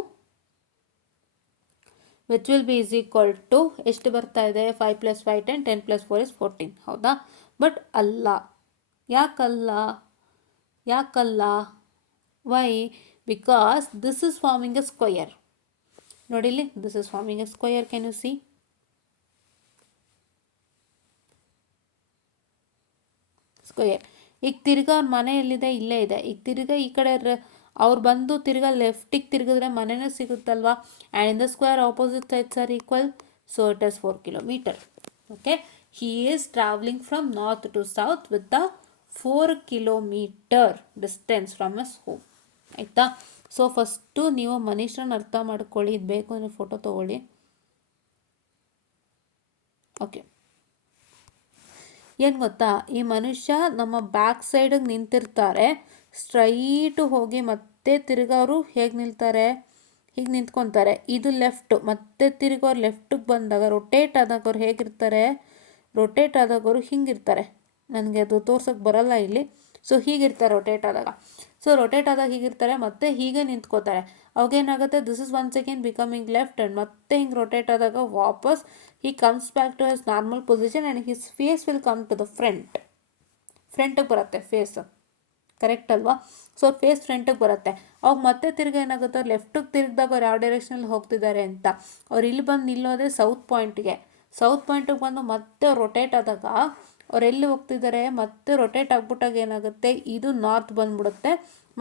ಎಷ್ಟು ಬರ್ತಾ ಇದೆ, 5 + 5 10, 10 + 4 is 14. ಹೌದಾ? ಬಟ್ ಅಲ್ಲ. ಯಾಕಲ್ಲ? Why? Because this is forming a square. ನೋಡಿಲಿ, this is forming a square. Can you see? Square. ಈಗ ತಿರ್ಗಾ ಅವ್ರ ಮನೆ ಎಲ್ಲಿದೆ, ಇಲ್ಲೇ ಇದೆ. ಈಗ ತಿರ್ಗಾ ಈ ಕಡೆ ಅವ್ರು ಬಂದು ತಿರ್ಗಾ ಲೆಫ್ಟಿಗೆ ತಿರುಗಿದ್ರೆ ಮನೆಯೂ ಸಿಗುತ್ತಲ್ವಾ. And in the square opposite sides are equal. So it is 4 kilometre. Okay, he is travelling from north to south with a 4 kilometre distance from his home. ಆಯಿತಾ? ಸೊ ಫಸ್ಟು ನೀವು ಮನುಷ್ಯನ ಅರ್ಥ ಮಾಡ್ಕೊಳ್ಳಿ. ಇದು ಬೇಕು ಅಂದರೆ ಫೋಟೋ ತೊಗೊಳ್ಳಿ. ಓಕೆ, ಏನು ಗೊತ್ತಾ, ಈ ಮನುಷ್ಯ ನಮ್ಮ ಬ್ಯಾಕ್ ಸೈಡಿಗೆ ನಿಂತಿರ್ತಾರೆ. ಸ್ಟ್ರೈಟು ಹೋಗಿ ಮತ್ತೆ ತಿರ್ಗವರು ಹೇಗೆ ನಿಲ್ತಾರೆ, ಹೀಗೆ ನಿಂತ್ಕೊತಾರೆ. ಇದು ಲೆಫ್ಟು. ಮತ್ತೆ ತಿರ್ಗೋರು ಲೆಫ್ಟಿಗೆ ಬಂದಾಗ ರೊಟೇಟ್ ಆದಾಗ ಅವ್ರು ಹೇಗಿರ್ತಾರೆ, ರೊಟೇಟ್ ಆದಾಗ ಅವರು ಹಿಂಗಿರ್ತಾರೆ. ನನಗೆ ಅದು ತೋರ್ಸೋಕ್ಕೆ ಬರೋಲ್ಲ ಇಲ್ಲಿ. ಸೊ ಹೀಗಿರ್ತಾರೆ ರೊಟೇಟ್ ಆದಾಗ. ಸೊ ರೊಟೇಟ್ ಆದಾಗ ಹೀಗಿರ್ತಾರೆ, ಮತ್ತೆ ಹೀಗೆ ನಿಂತ್ಕೋತಾರೆ. ಅವಾಗೇನಾಗುತ್ತೆ, this is once again becoming left. And ಮತ್ತೆ ಹಿಂಗೆ ರೊಟೇಟ್ ಆದಾಗ ವಾಪಸ್ he comes back to his normal position. And his face will come to the ಫ್ರಂಟಿಗೆ ಬರುತ್ತೆ ಫೇಸ್. ಕರೆಕ್ಟ್ ಅಲ್ವಾ? ಸೊ ಫೇಸ್ ಫ್ರಂಟಿಗೆ ಬರುತ್ತೆ. ಅವಾಗ ಮತ್ತೆ ತಿರ್ಗಿ ಏನಾಗುತ್ತೆ, ಲೆಫ್ಟಿಗೆ ತಿರುಗಿದಾಗ ಅವ್ರು ಯಾವ ಡೈರೆಕ್ಷನಲ್ಲಿ ಹೋಗ್ತಿದ್ದಾರೆ ಅಂತ, ಅವ್ರು ಇಲ್ಲಿ ಬಂದು ನಿಲ್ಲೋದೇ ಸೌತ್ ಪಾಯಿಂಟ್ಗೆ ಬಂದು ಮತ್ತೆ ರೊಟೇಟ್ ಆದಾಗ ಅವ್ರು ಎಲ್ಲಿ ಹೋಗ್ತಿದ್ದಾರೆ, ಮತ್ತೆ ರೊಟೇಟ್ ಆಗ್ಬಿಟ್ಟಾಗ ಏನಾಗುತ್ತೆ, ಇದು ನಾರ್ತ್ ಬಂದ್ಬಿಡುತ್ತೆ,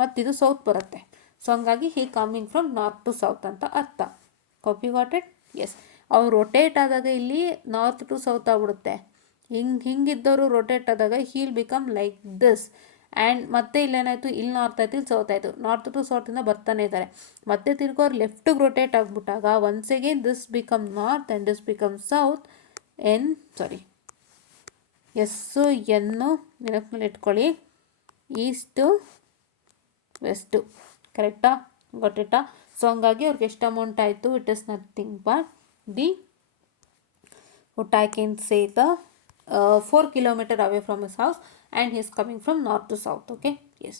ಮತ್ತು ಇದು ಸೌತ್ ಬರುತ್ತೆ. ಸೊ ಹಂಗಾಗಿ he coming from north to south ಅಂತ ಅರ್ಥ. Copy got it? ಎಸ್. ಅವ್ರು ರೊಟೇಟ್ ಆದಾಗ ಇಲ್ಲಿ ನಾರ್ತ್ ಟು ಸೌತ್ ಆಗ್ಬಿಡುತ್ತೆ. ಹಿಂಗಿದ್ದವರು ರೊಟೇಟ್ ಆದಾಗ he'll become like this. And ಮತ್ತೆ ಇಲ್ಲೇನಾಯಿತು, ಇಲ್ಲಿ ನಾರ್ತ್ ಆಯಿತು, ಇಲ್ಲಿ ಸೌತ್ ಆಯಿತು. ನಾರ್ತ್ ಟು ಸೌತಿಂದ ಬರ್ತಾನೆ ಇದ್ದಾರೆ. ಮತ್ತೆ ತಿರ್ಗೋರು ಲೆಫ್ಟಿಗೆ ರೊಟೇಟ್ ಆಗಿಬಿಟ್ಟಾಗ once again this become north and this become south. S N ನೆನಪಿನಲ್ಲಿ ಇಟ್ಕೊಳ್ಳಿ. East west. ಕರೆಕ್ಟಾ? ಗೊತ್ತಿಟ್ಟಾ? ಸೊ ಹಂಗಾಗಿ ಅವ್ರಿಗೆ ಎಷ್ಟು ಅಮೌಂಟ್ ಆಯಿತು, it is nothing but what I can say the 4 kilometer away from his house and he is coming from north to south. Okay, yes.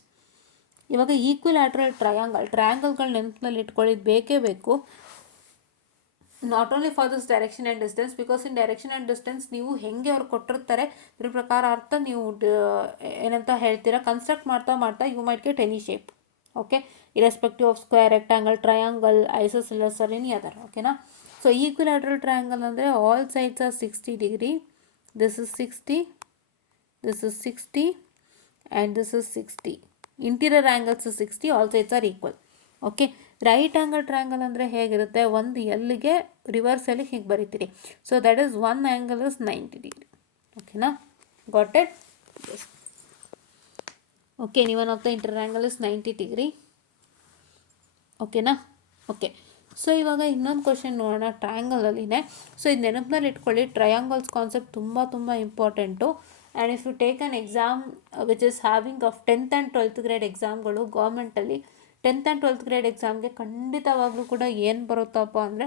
ಇವಾಗ ಈಕ್ವಿಲ್ಯಾಟ್ರಲ್ ಟ್ರಯಾಂಗಲ್ಗಳು ನೆನಪಿನಲ್ಲಿ ಇಟ್ಕೊಳ್ಳೋದು ಬೇಕೇ ಬೇಕು. Not only for this direction and distance, because in direction and distance ನೀವು ಹೆಂಗೆ ಅವ್ರು ಕೊಟ್ಟಿರ್ತಾರೆ ಇದ್ರ ಪ್ರಕಾರ ಅರ್ಥ ನೀವು ಏನಂತ ಹೇಳ್ತೀರಾ, ಕನ್ಸ್ಟ್ರಕ್ಟ್ ಮಾಡ್ತಾ you might get any shape. Okay, irrespective of square, rectangle, triangle, isosceles or any other. ಓಕೆನಾ? ಸೊ ಈಕ್ವಿಲ್ಯಾಟ್ರಲ್ ಟ್ರಯಾಂಗಲ್ ಅಂದರೆ all sides are 60 degree. This is 60, this is 60 and this is 60. Interior angles 60, all sides are equal. Okay, right angle triangle ಅಂದರೆ ಹೇಗಿರುತ್ತೆ, ಒಂದು ಎಲ್ಲಿಗೆ ರಿವರ್ಸಲ್ಲಿ ಹೀಗೆ ಬರೀತೀರಿ. So that is one angle is 90 degree. ಓಕೆನಾ? Got it? Yes. Okay, one of the interior angle is 90 degree. ಓಕೆನಾ? ಓಕೆ, ಸೊ ಇವಾಗ ಇನ್ನೊಂದು ಕ್ವಶನ್ ನೋಡೋಣ ಟ್ರಯಾಂಗಲಲ್ಲಿನೇ. ಸೊ ಇದು ನೆನಪಿನಲ್ಲಿ ಇಟ್ಕೊಳ್ಳಿ, ಟ್ರಯಾಂಗಲ್ಸ್ ಕಾನ್ಸೆಪ್ಟ್ ತುಂಬ important. And if you take an exam which is having of 10th and 12th grade ಎಕ್ಸಾಮ್ಗಳು ಗೌರ್ಮೆಂಟಲ್ಲಿ 10th ಆ್ಯಂಡ್ 12th ಗ್ರೇಡ್ ಎಕ್ಸಾಮ್ಗೆ ಖಂಡಿತವಾಗ್ಲೂ ಕೂಡ ಏನು ಬರುತ್ತಪ್ಪ ಅಂದರೆ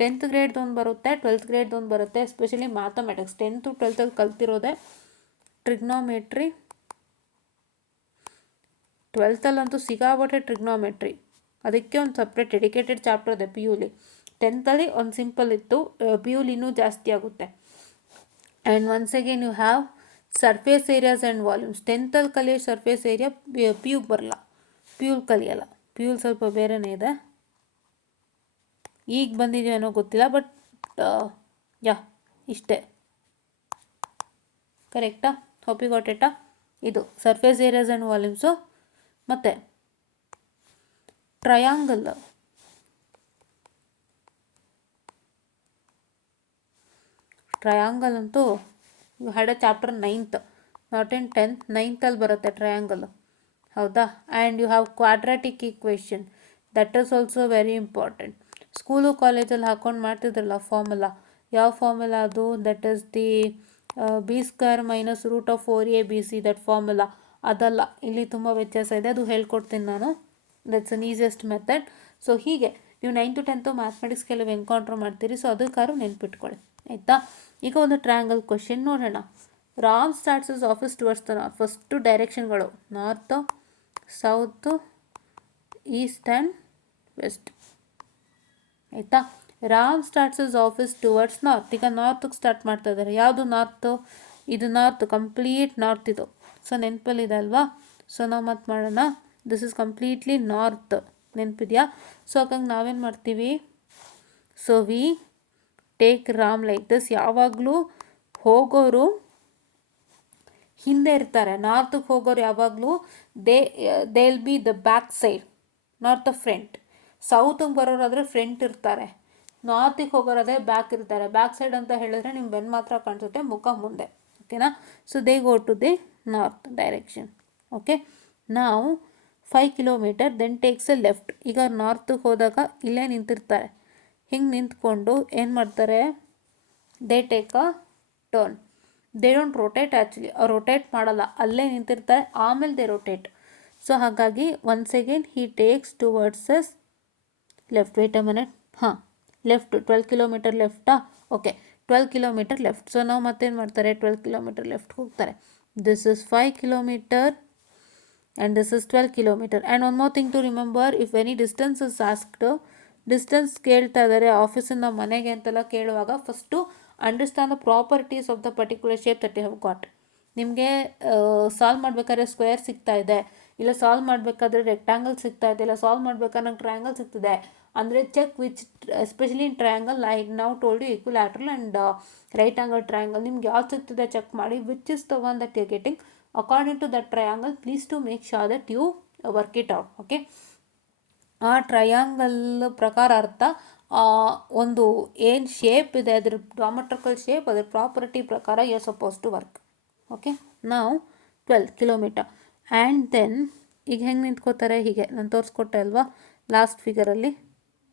10th ಗ್ರೇಡ್ದೊಂದು ಬರುತ್ತೆ, 12th ಗ್ರೇಡ್ದೊಂದು ಬರುತ್ತೆ. ಎಸ್ಪೆಷಲಿ ಮ್ಯಾಥಮೆಟಿಕ್ಸ್ 10th 12th ಕಲ್ತಿರೋದೆ ಟ್ರಿಗ್ನೋಮೆಟ್ರಿ. 12th ಸಿಗಾಬಟ್ಟೆ ಟ್ರಿಗ್ನೋಮೆಟ್ರಿ, ಅದಕ್ಕೆ ಒಂದು ಸಪ್ರೇಟ್ ಡೆಡಿಕೇಟೆಡ್ ಚಾಪ್ಟರ್ ಇದೆ ಪಿ ಯುಲಿ. 10th ಒಂದು ಸಿಂಪಲ್ ಇತ್ತು, ಪಿ ಯುಲಿ ಇನ್ನೂ ಜಾಸ್ತಿ ಆಗುತ್ತೆ. And once again you have surface areas and volumes. 10th ಕಲಿಯೋ ಸರ್ಫೇಸ್ ಏರಿಯಾ ಪಿ ಯುಗೆ ಬರಲ್ಲ, ಪಿ ಯುಲ್ ಕಲಿಯಲ್ಲ. ಪಿ ಯುಲ್ ಸ್ವಲ್ಪ ಬೇರೆಯೇ ಇದೆ, ಈಗ ಬಂದಿದೆಯೋ ಏನೋ ಗೊತ್ತಿಲ್ಲ, ಬಟ್ ಯಾ ಇಷ್ಟೇ ಕರೆಕ್ಟಾ? Hope you got it. ಇದು ಸರ್ಫೇಸ್ ಏರಿಯಾಸ್ ಆ್ಯಂಡ್ ವಾಲ್ಯೂಮ್ಸು. ಮತ್ತು ಟ್ರಯಾಂಗಲ್, ಟ್ರಯಾಂಗಲ್ ಅಂತೂ you had a chapter 9th, not in 10th, 9th ಬರುತ್ತೆ ಟ್ರಯಾಂಗಲ್, ಹೌದಾ? And you have quadratic equation, that is also very important. School ಕಾಲೇಜಲ್ಲಿ ಹಾಕೊಂಡು ಮಾಡ್ತಿದ್ರಲ್ಲ ಫಾರ್ಮುಲಾ, ಯಾವ ಫಾರ್ಮುಲಾ ಅದು? That is the b² - √4abc, that formula ಅದಲ್ಲ. ಇಲ್ಲಿ ತುಂಬ ವ್ಯತ್ಯಾಸ ಇದೆ, ಅದು ಹೇಳ್ಕೊಡ್ತೀನಿ ನಾನು. That's an easiest method. So ಹೀಗೆ ನೀವು 9th to 10th ಮ್ಯಾಥಮೆಟಿಕ್ಸ್ ಕೆಲವು ಎನ್ಕೌಂಟ್ರ್ ಮಾಡ್ತೀರಿ, ಸೊ ಅದಕ್ಕಾದ್ರೂ ನೆನ್ಪಿಟ್ಕೊಳ್ಳಿ, ಆಯಿತಾ? ಈಗ ಒಂದು ಟ್ರಯಾಂಗಲ್ ಕ್ವಶನ್ ನೋಡೋಣ. Ram starts his office towards the north. First ಡೈರೆಕ್ಷನ್ಗಳು north, south, east and west, ಆಯಿತಾ? Ram starts his office towards north. ಈಗ ನಾರ್ತ್ಗೆ ಸ್ಟಾರ್ಟ್ ಮಾಡ್ತಾ ಇದ್ದಾರೆ. ಯಾವುದು ನಾರ್ತು? ಇದು ನಾರ್ತ್, ಕಂಪ್ಲೀಟ್ ನಾರ್ತ್ ಇದು. ಸೊ ನೆನಪಲ್ಲಿದೆ ಅಲ್ವಾ? ಸೊ ನಾವು ಮತ್ತೆ ಮಾಡೋಣ. ದಿಸ್ ಇಸ್ ಕಂಪ್ಲೀಟ್ಲಿ ನಾರ್ತ್, ನೆನಪಿದೆಯಾ? ಸೊ ಹಾಗಾಗಿ ನಾವೇನು ಮಾಡ್ತೀವಿ? So we take Ram like this. ಯಾವಾಗಲೂ ಹೋಗೋರು ಹಿಂದೆ ಇರ್ತಾರೆ. ನಾರ್ತ್ಗೆ ಹೋಗೋರು ಯಾವಾಗಲೂ they will be the back side, not the front. ಸೌತ್ಗೆ ಬರೋರಾದರೆ ಫ್ರಂಟ್ ಇರ್ತಾರೆ, ನಾರ್ತಿಗೆ ಹೋಗೋರಾದರೆ ಬ್ಯಾಕ್ ಇರ್ತಾರೆ. ಬ್ಯಾಕ್ ಸೈಡ್ ಅಂತ ಹೇಳಿದ್ರೆ ನಿಮ್ಮ ಬೆನ್ನು ಮಾತ್ರ ಕಾಣಿಸುತ್ತೆ, ಮುಖ ಮುಂದೆ, ಓಕೆನಾ? So they go to the north direction. Okay, ನಾವು 5 kilometre then takes a left. ಈಗ ನಾರ್ತ್ಗೆ ಹೋದಾಗ ಇಲ್ಲೇ ನಿಂತಿರ್ತಾರೆ. ಹಿಂಗೆ ನಿಂತ್ಕೊಂಡು ಏನು ಮಾಡ್ತಾರೆ? They take a turn. They don't rotate actually, ಅವ್ರು ರೊಟೇಟ್ ಮಾಡಲ್ಲ, ಅಲ್ಲೇ ನಿಂತಿರ್ತಾರೆ, ಆಮೇಲೆ ದೇ ರೊಟೇಟ್. ಸೊ ಹಾಗಾಗಿ once again he takes towards his left. Wait a minute. ಹಾಂ, ಲೆಫ್ಟ್ 12 ಕಿಲೋಮೀಟರ್ ಲೆಫ್ಟಾ? Okay, 12 kilometre left. ಸೊ ನಾವು ಮತ್ತೇನು ಮಾಡ್ತಾರೆ? 12 ಕಿಲೋಮೀಟರ್ ಲೆಫ್ಟ್ ಹೋಗ್ತಾರೆ. This is 5 kilometre and this is 12 kilometer. And one more thing to remember, if any distance is asked, distance ಕೇಳ್ತಾ ಇದ್ದಾರೆ ಆಫೀಸಿಂದ ಮನೆಗೆ ಅಂತೆಲ್ಲ ಕೇಳುವಾಗ, first understand the properties of the particular shape that you have got. ನಿಮಗೆ ಸಾಲ್ವ್ ಮಾಡಬೇಕಾದ್ರೆ ಸ್ಕ್ವೇರ್ ಸಿಗ್ತಾ ಇದೆ, ಇಲ್ಲ ಸಾಲ್ವ್ ಮಾಡಬೇಕಾದ್ರೆ ರೆಕ್ಟ್ಯಾಂಗಲ್ ಸಿಗ್ತಾ ಇದೆ, ಇಲ್ಲ ಸಾಲ್ವ್ ಮಾಡಬೇಕಾದ್ರೆ ನಂಗೆ ಟ್ರಯಾಂಗಲ್ ಸಿಗ್ತಿದೆ ಅಂದರೆ check which, especially in triangle I ನಾವು told you equilateral and right angle triangle. ನಿಮ್ಗೆ ಯಾವ್ದು ಸಿಗ್ತಿದೆ ಚೆಕ್ ಮಾಡಿ, which is the one that you getting according to that triangle. Please to make sure that you work it out. Okay, ಆ ಟ್ರಯಾಂಗಲ್ ಪ್ರಕಾರ ಅರ್ಥ ಒಂದು ಏನು ಶೇಪ್ ಇದೆ, ಅದ್ರ ಜಾಮೆಟ್ರಿಕಲ್ ಶೇಪ್, ಅದ್ರ ಪ್ರಾಪರ್ಟಿ ಪ್ರಕಾರ you are suppose to work. Okay, ನಾವು 12 ಕಿಲೋಮೀಟರ್ ಆ್ಯಂಡ್ ದೆನ್ ಈಗ ಹೆಂಗೆ ನಿಂತ್ಕೋತಾರೆ? ಹೀಗೆ ನಾನು ತೋರಿಸ್ಕೊಟ್ಟೆ ಅಲ್ವಾ ಲಾಸ್ಟ್ ಫಿಗರಲ್ಲಿ,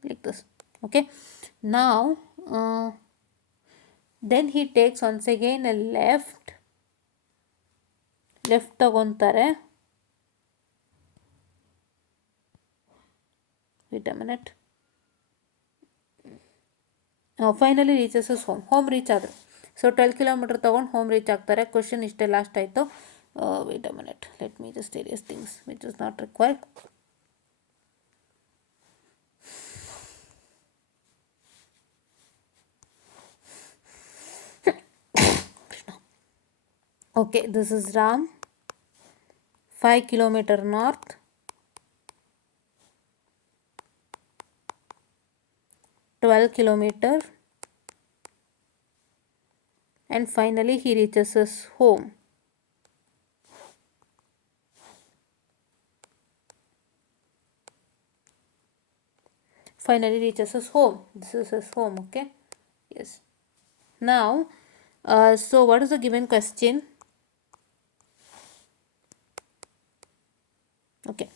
ಲೈಕ್ ದಿಸ್. ಓಕೆ, ನಾವು then he takes once again a left ತಗೊತಾರೆ. Wait a minute. Finally reaches his home reach ಆದರು. ಸೊ 12 ಕಿಲೋಮೀಟರ್ ತೊಗೊಂಡು ಹೋಮ್ ರೀಚ್ ಆಗ್ತಾರೆ. ಕ್ವಶನ್ ಇಷ್ಟೇ ಲಾಸ್ಟ್ ಆಯಿತು. Wait a minute, let me just erase things which is not required. Okay, this is Ram, 5 kilometre north, 12 kilometer, and finally he reaches his home. Finally reaches his home. This is his home. Okay, yes. Now so what is the given question? Okay,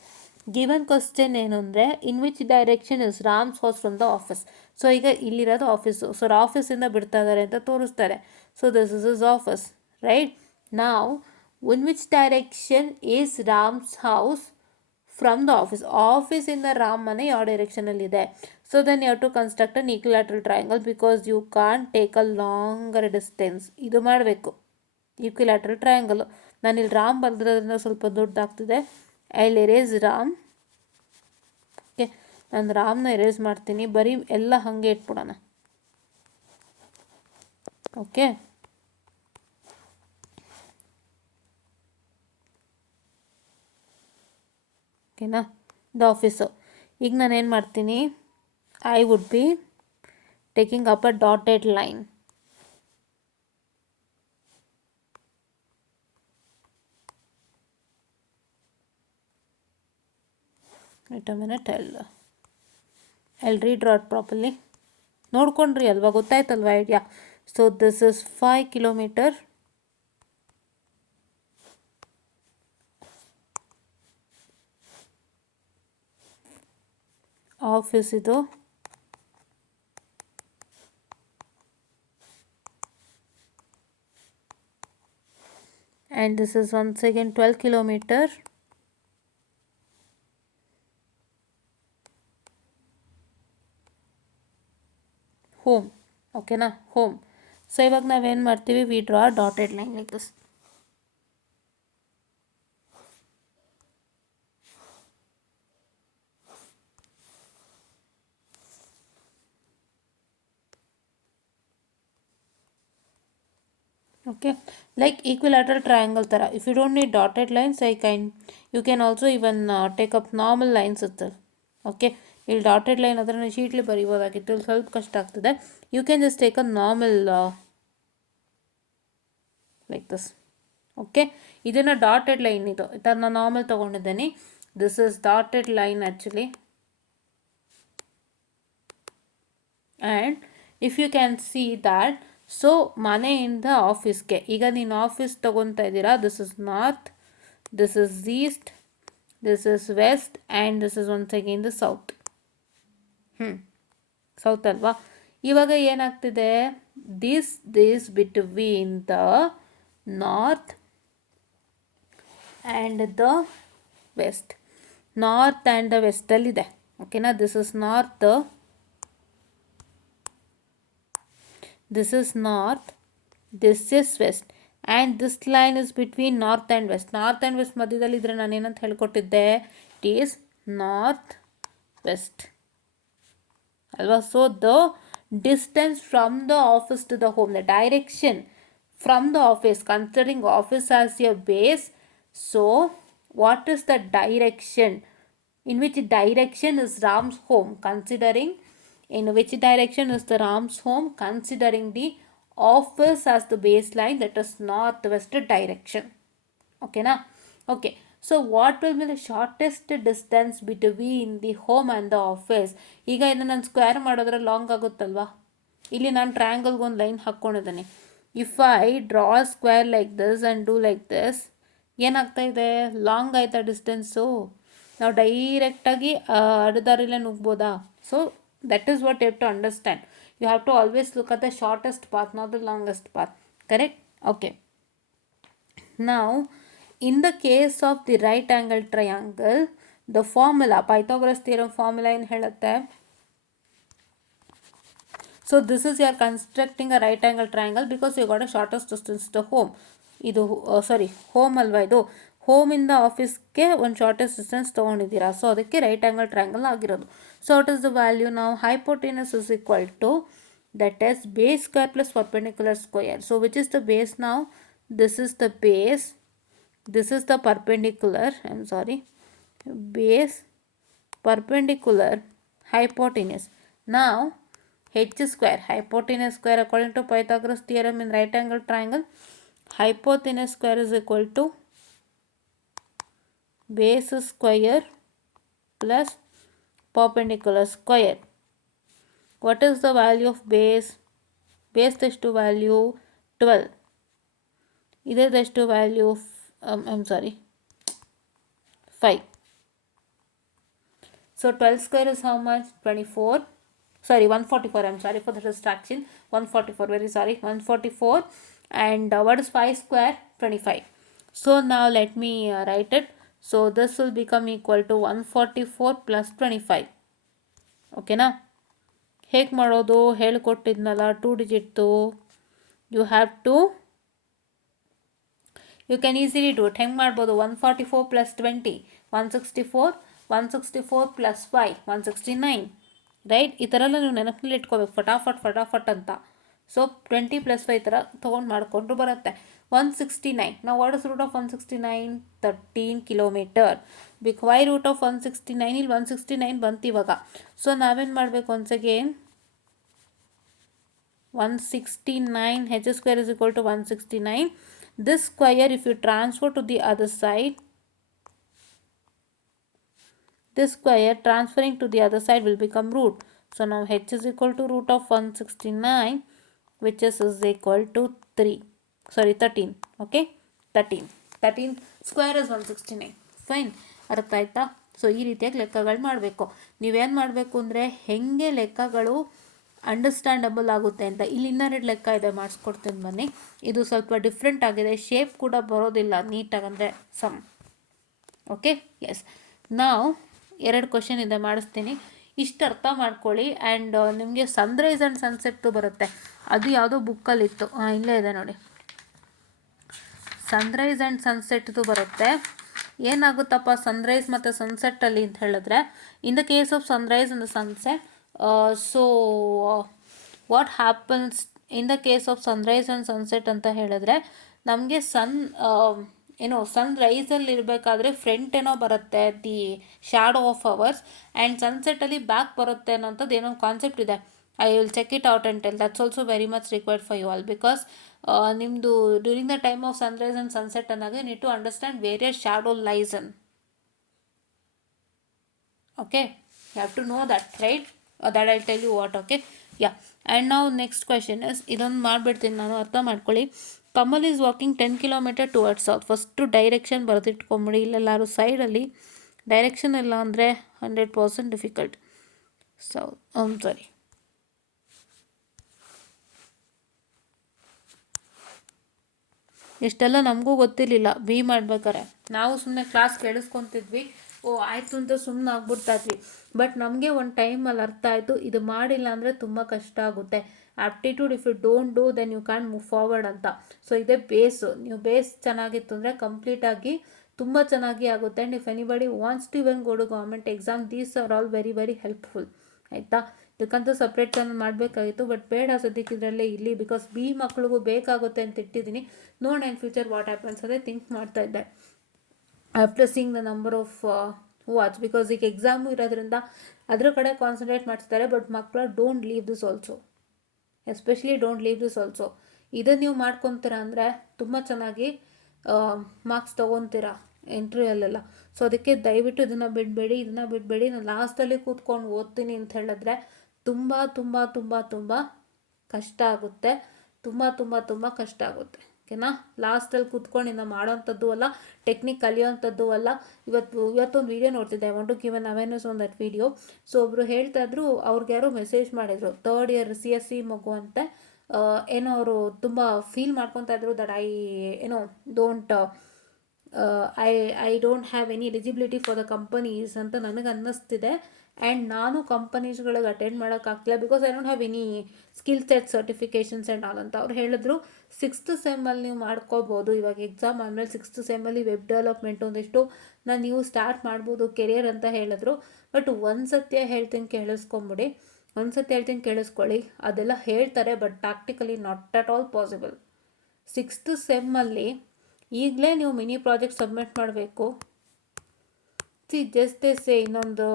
given question ಏನು ಅಂದರೆ, in which direction is RAMs house from the office. So ಈಗ ಇಲ್ಲಿರೋದು ಆಫೀಸು, ಸೊ ಆಫೀಸಿಂದ ಬಿಡ್ತಾ ಇದ್ದಾರೆ ಅಂತ ತೋರಿಸ್ತಾರೆ. So this is is office, right? Now, in which direction is Ram's house from the office? Office in the Ram mane ಯಾವ direction ಅಲ್ಲಿ ಇದೆ? So then you have to construct an equilateral triangle because you can't take a longer distance. ಇದು ಮಾಡಬೇಕು equilateral triangle. ನಾನು ಇಲ್ಲಿ ರಾಮ್ ಬರೆದಿರೋದ್ರಿಂದ ಸ್ವಲ್ಪ ದೊಡ್ಡದಾಗ್ತಿದೆ. I will erase Ram. Okay, ನಾನು ರಾಮ್ನ ಎರೇಸ್ ಮಾಡ್ತೀನಿ. ಬರೀ ಎಲ್ಲ ಹಾಗೆ ಇಟ್ಬಿಡೋಣ. ಓಕೆ, ಓಕೆನಾ? The office. ಈಗ ನಾನು ಏನು ಮಾಡ್ತೀನಿ, I would be taking up a dotted line. wait a minute, I'll redraw it properly. ನೋಡ್ಕೊಂಡ್ರಿ ಅಲ್ವಾ, ಗೊತ್ತಾಯ್ತಲ್ವಾ ಐಡಿಯಾ? So this is 5 kilometre. Office ಇದು. and this is once again 12 kilometer. Home. ಓಕೆನಾ? ಹೋಮ್. ಸೊ ಇವಾಗ ನಾವೇನು ಮಾಡ್ತೀವಿ, we draw dotted line like this. okay, like equilateral triangle ತರ. if you don't need dotted lines, you can also even take up normal lines itself. okay, ಇಲ್ಲಿ ಡಾಟೆಡ್ ಲೈನ್ ಅದನ್ನು ಶೀಟ್ಲಿ ಬರೀಬೋದಾಗಿತ್ತು, ಇಲ್ಲಿ ಸ್ವಲ್ಪ ಕಷ್ಟ ಆಗ್ತದೆ. You can just take a normal like this. Okay, ಇದನ್ನು ಡಾಟೆಡ್ ಲೈನ್, ಇದು ನಾನು ನಾರ್ಮಲ್ ತೊಗೊಂಡಿದ್ದೀನಿ. This is dotted line actually. And if you can see that, so ಮನೆಯಿಂದ ಆಫೀಸ್ಗೆ ಈಗ ನೀನು ಆಫೀಸ್ ತೊಗೊತಾ ಇದ್ದೀರಾ. This is north, this is east, this is west, and this is once again the south. South ಅಲ್ವಾ? ಇವಾಗ ಏನಾಗ್ತಿದೆ, this between the north and the west. North and the ವೆಸ್ಟಲ್ಲಿದೆ. ಓಕೆನಾ? This is north, this is north, this is west, and this line is between north and west. north and west ಮಧ್ಯದಲ್ಲಿ ಇದ್ರೆ ನಾನು ಏನಂತ ಹೇಳ್ಕೊಟ್ಟಿದ್ದೆ, it is north west ಅಲ್ವಾ? So the distance from the office to the home, the direction from the office, considering office as your base. so what is the direction, in which direction is Ram's home, considering in which direction is the Ram's home, considering the office as the baseline, that is northwest direction. okay na? okay, so what will be the shortest distance between the home and the office? ಈಗ ಇದನ್ನು ನಾನು ಸ್ಕ್ವೇರ್ ಮಾಡಿದ್ರೆ ಲಾಂಗ್ ಆಗುತ್ತಲ್ವಾ? ಇಲ್ಲಿ ನಾನು ಟ್ರಯಾಂಗಲ್ಗೆ ಒಂದು ಲೈನ್ ಹಾಕ್ಕೊಂಡಿದ್ದೀನಿ. If I draw square like this and do like this, ಏನಾಗ್ತಾ ಇದೆ, ಲಾಂಗ್ ಆಯ್ತಾ ಡಿಸ್ಟೆನ್ಸು? ನಾವು ಡೈರೆಕ್ಟಾಗಿ ಅಡ್ಡದಾರಿಲೇ ನುಗ್ಬೋದಾ? So that is what you have to understand. You have to always look at the shortest path, not the longest path. Correct? Okay. Now, in the case of the right angle triangle, the formula, Pythagoras theorem formula ಏನು ಹೇಳುತ್ತೆ? So this is you are constructing a right angle triangle because you got a shortest distance to home. ಇದು ಹೋಮ್ ಅಲ್ವಾ? ಇದು ಹೋಮಿಂದ ಆಫೀಸ್ಗೆ ಒಂದು ಶಾರ್ಟೆಸ್ಟ್ ಡಿಸ್ಟೆನ್ಸ್ ತೊಗೊಂಡಿದ್ದೀರಾ. ಸೊ ಅದಕ್ಕೆ ರೈಟ್ ಆ್ಯಂಗಲ್ ಟ್ರಯಾಂಗಲ್ ಆಗಿರೋದು. So what is the value? ನಾವು hypotenuse is equal to that is base square plus perpendicular square. So which is the base ನಾವು? This is the base, this is the perpendicular, base perpendicular hypotenuse. Now h square, hypotenuse square according to Pythagoras theorem in right angle triangle, hypotenuse square is equal to base square plus perpendicular square. What is the value of base? Base ಎಷ್ಟು value 12. ಇದೆಷ್ಟು value 5. So 12 square is how much? 24. Sorry, 144. I'm sorry for the distraction. 144. Very sorry. 144. and what is 5 square? 25. So now let me write it. So this will become equal to 144 plus 25. ಓಕೆನಾ? ಹೇಗೆ ಮಾಡೋದು ಹೇಳ್ಕೊಟ್ಟಿದ್ನಲ್ಲ 2 ಡಿಜಿಟ್ದು. You have to, you can easily do it. ಹೆಂಗೆ ಮಾಡ್ಬೋದು? 144 ಪ್ಲಸ್ 20 164, 164 ಪ್ಲಸ್ 5 169, ರೈಟ್? ಈ ಥರ ಎಲ್ಲ ನೀವು ನೆನಪಿನಲ್ಲಿ ಇಟ್ಕೋಬೇಕು ಫಟಾಫಟ್ ಅಂತ. ಸೊ 20 ಪ್ಲಸ್ 5 ಥರ ತೊಗೊಂಡು ಮಾಡಿಕೊಂಡ್ರು ಬರುತ್ತೆ. 169. ನಾವು what is root of 169? 13 kilometre. Why root of 169? ಇಲ್ಲಿ 169 ಬಂತು ಇವಾಗ. ಸೊ ನಾವೇನು ಮಾಡಬೇಕು? Once again 169 h square is equal to 169. This square, if you transfer to the other side, this square transferring to the other side will become root. So now h is equal to root of 169, which is equal to 13. Okay, 13 square is 169. Fine, ಅರ್ಥ ಆಯ್ತಾ? ಸೊ ಈ ರೀತಿಯಾಗಿ ಲೆಕ್ಕಗಳು ಮಾಡಬೇಕು. ನೀವೇನು ಮಾಡಬೇಕು ಅಂದರೆ ಹೆಂಗೆ ಲೆಕ್ಕಗಳು ಅಂಡರ್ಸ್ಟ್ಯಾಂಡಬಲ್ ಆಗುತ್ತೆ ಅಂತ. ಇಲ್ಲಿ ಇನ್ನೆರಡು ಲೆಕ್ಕ ಇದೆ, ಮಾಡಿಸ್ಕೊಡ್ತೀನಿ ಬನ್ನಿ. ಇದು ಸ್ವಲ್ಪ ಡಿಫ್ರೆಂಟ್ ಆಗಿದೆ, ಶೇಪ್ ಕೂಡ ಬರೋದಿಲ್ಲ ನೀಟಾಗಿ, ಅಂದರೆ ಸಮ್. Okay, yes. ನಾವು 2 ಕ್ವಶನ್ ಇದೆ, ಮಾಡಿಸ್ತೀನಿ. ಇಷ್ಟು ಅರ್ಥ ಮಾಡ್ಕೊಳ್ಳಿ. ಆ್ಯಂಡ್ ನಿಮಗೆ ಸನ್ರೈಸ್ ಆ್ಯಂಡ್ ಸನ್ಸೆಟ್ಟು ಬರುತ್ತೆ. ಅದು ಯಾವುದೋ ಬುಕ್ಕಲ್ಲಿತ್ತು, ಇಲ್ಲೇ ಇದೆ ನೋಡಿ. ಸನ್ರೈಸ್ ಆ್ಯಂಡ್ ಸನ್ಸೆಟ್ದು ಬರುತ್ತೆ. ಏನಾಗುತ್ತಪ್ಪ ಸನ್ರೈಸ್ ಮತ್ತು ಸನ್ಸೆಟ್ಟಲ್ಲಿ ಅಂತ ಹೇಳಿದ್ರೆ, in the case of sunrise and sunset, so what happens in the case of sunrise and sunset ಅಂತ ಹೇಳಿದ್ರೆ, ನಮಗೆ ಸನ್ ರೈಸಲ್ಲಿ ಇರಬೇಕಾದ್ರೆ ಫ್ರಂಟ್ ಏನೋ ಬರುತ್ತೆ, the shadow of ours, and ಸನ್ಸೆಟ್ಟಲ್ಲಿ ಬ್ಯಾಕ್ ಬರುತ್ತೆ ಅನ್ನೋಂಥದ್ದು ಏನೋ ಕಾನ್ಸೆಪ್ಟ್ ಇದೆ. I will check it out and tell. That's also very much required for you all, because ನಿಮ್ಮದು during the time of sunrise and sunset ಅನ್ನೋದು you need to understand various shadow lies in. Okay, you have to know that, right? that I'll tell you what. Okay, yeah. And now next question is, ಇದೊಂದು ಮಾಡಿಬಿಡ್ತೀನಿ ನಾನು, ಅರ್ಥ ಮಾಡ್ಕೊಳ್ಳಿ. Kamal is walking 10 kilometre towards south. First direction ಬರೆದಿಟ್ಕೊಂಬಿಡಿ. ಇಲ್ಲೆಲ್ಲಾರು ಸೈಡಲ್ಲಿ ಡೈರೆಕ್ಷನ್ ಇಲ್ಲ ಅಂದರೆ 100% ಡಿಫಿಕಲ್ಟ್. ಸಾರಿ, ಇಷ್ಟೆಲ್ಲ ನಮಗೂ ಗೊತ್ತಿರಲಿಲ್ಲ ಬಿ ಮಾಡ್ಬೇಕಾರೆ. ನಾವು ಸುಮ್ಮನೆ ಕ್ಲಾಸ್ ಕೇಳಿಸ್ಕೊತಿದ್ವಿ, ಆಯಿತು ಅಂತ ಸುಮ್ಮನೆ ಆಗ್ಬಿಡ್ತಾಯಿದ್ವಿ. ಬಟ್ ನಮಗೆ ಒಂದು ಟೈಮಲ್ಲಿ ಅರ್ಥ ಆಯಿತು, ಇದು ಮಾಡಿಲ್ಲ ಅಂದರೆ ತುಂಬ ಕಷ್ಟ ಆಗುತ್ತೆ. Aptitude if you don't do then you can move forward ಅಂತ. ಸೊ ಇದೇ ಬೇಸು. ನೀವು ಬೇಸ್ ಚೆನ್ನಾಗಿತ್ತು ಅಂದರೆ ಕಂಪ್ಲೀಟಾಗಿ ತುಂಬ ಚೆನ್ನಾಗಿ ಆಗುತ್ತೆ. And if anybody wants to even go to government exam, these are all very very helpful. ಆಯಿತಾ? ಇದಕ್ಕಂತೂ ಸಪ್ರೇಟ್ ಚಾನಲ್ ಮಾಡಬೇಕಾಗಿತ್ತು, ಬಟ್ ಬೇಡ ಸದ್ಯಕ್ಕೆ ಇದರಲ್ಲೇ ಇಲ್ಲಿ, ಬಿಕಾಸ್ ಬಿ ಮಕ್ಳಿಗೂ ಬೇಕಾಗುತ್ತೆ ಅಂತ ಇಟ್ಟಿದ್ದೀನಿ. ನೋಡೋಣ ಇನ್ ಫ್ಯೂಚರ್ ವಾಟ್ ಹ್ಯಾಪನ್ಸ್ ಅದೇ ಥಿಂಕ್ ಮಾಡ್ತಾ ಇದ್ದೆ after seeing the number of watch. Because ಈಗ ಎಕ್ಸಾಮು ಇರೋದ್ರಿಂದ ಅದ್ರ ಕಡೆ ಕಾನ್ಸಂಟ್ರೇಟ್ ಮಾಡ್ತಾರೆ. ಬಟ್ ಮಕ್ಕಳು don't leave this also, especially don't leave this also. ಇದನ್ನು ನೀವು ಮಾಡ್ಕೊತೀರಾ ಅಂದರೆ ತುಂಬ ಚೆನ್ನಾಗಿ ಮಾರ್ಕ್ಸ್ ತೊಗೊತೀರಾ ಇಂಟರ್ವ್ಯೂಯಲ್ಲೆಲ್ಲ. ಸೊ ಅದಕ್ಕೆ ದಯವಿಟ್ಟು ಇದನ್ನು ಬಿಡಬೇಡಿ. ನಾನು ಲಾಸ್ಟಲ್ಲಿ ಕೂತ್ಕೊಂಡು ಓದ್ತೀನಿ ಅಂತ ಹೇಳಿದ್ರೆ ತುಂಬ ತುಂಬ ತುಂಬ ತುಂಬ ಕಷ್ಟ ಆಗುತ್ತೆ. ತುಂಬ ಕಷ್ಟ ಆಗುತ್ತೆ. ಓಕೆನಾ? ಲಾಸ್ಟಲ್ಲಿ ಕೂತ್ಕೊಂಡು ಮಾಡೋವಂಥದ್ದು ಅಲ್ಲ, ಟೆಕ್ನಿಕ್ ಕಲಿಯೋವಂಥದ್ದು ಅಲ್ಲ. ಇವತ್ತೊಂದು ವೀಡಿಯೋ ನೋಡ್ತಿದ್ದೆ, I want to give an awareness on that video. So ಒಬ್ಬರು ಹೇಳ್ತಾ ಇದ್ರು, ಅವ್ರಿಗೆ ಯಾರೋ ಮೆಸೇಜ್ ಮಾಡಿದರು, 3rd ಇಯರ್ CSC ಮಗು ಅಂತ. ಏನೋ ಅವರು ತುಂಬ ಫೀಲ್ ಮಾಡ್ಕೊತಾ ಇದ್ರು that I don't have any eligibility for the companies ಅಂತ ನನಗೆ ಅನ್ನಿಸ್ತಿದೆ. ಆ್ಯಂಡ್ ನಾನು ಕಂಪನೀಸ್ಗಳಿಗೆ ಅಟೆಂಡ್ ಮಾಡೋಕ್ಕಾಗ್ತಿಲ್ಲ, because I don't have any skill set certifications and all ಅಂತ ಅವ್ರು ಹೇಳಿದ್ರು. 6th ಸೆಮ್ಮಲ್ಲಿ ನೀವು ಮಾಡ್ಕೋಬೋದು. ಇವಾಗ ಎಕ್ಸಾಮ್ ಆದಮೇಲೆ 6th ಸೆಮ್ಮಲ್ಲಿ ವೆಬ್ ಡೆವಲಪ್ಮೆಂಟ್ ಒಂದಿಷ್ಟು ನೀವು ಸ್ಟಾರ್ಟ್ ಮಾಡ್ಬೋದು ಕೆರಿಯರ್ ಅಂತ ಹೇಳಿದ್ರು. ಬಟ್ ಒಂದು ಸತ್ಯ ಹೇಳ್ತೀನಿ ಕೇಳಿಸ್ಕೊಳ್ಳಿ, ಅದೆಲ್ಲ ಹೇಳ್ತಾರೆ, but practically not at all possible. 6th ಸೆಮ್ಮಲ್ಲಿ ಈಗಲೇ ನೀವು ಮಿನಿ ಪ್ರಾಜೆಕ್ಟ್ ಸಬ್ಮಿಟ್ ಮಾಡಬೇಕು. ಜಸ್ಟ್ ಸೇ ಇನ್ನೊಂದು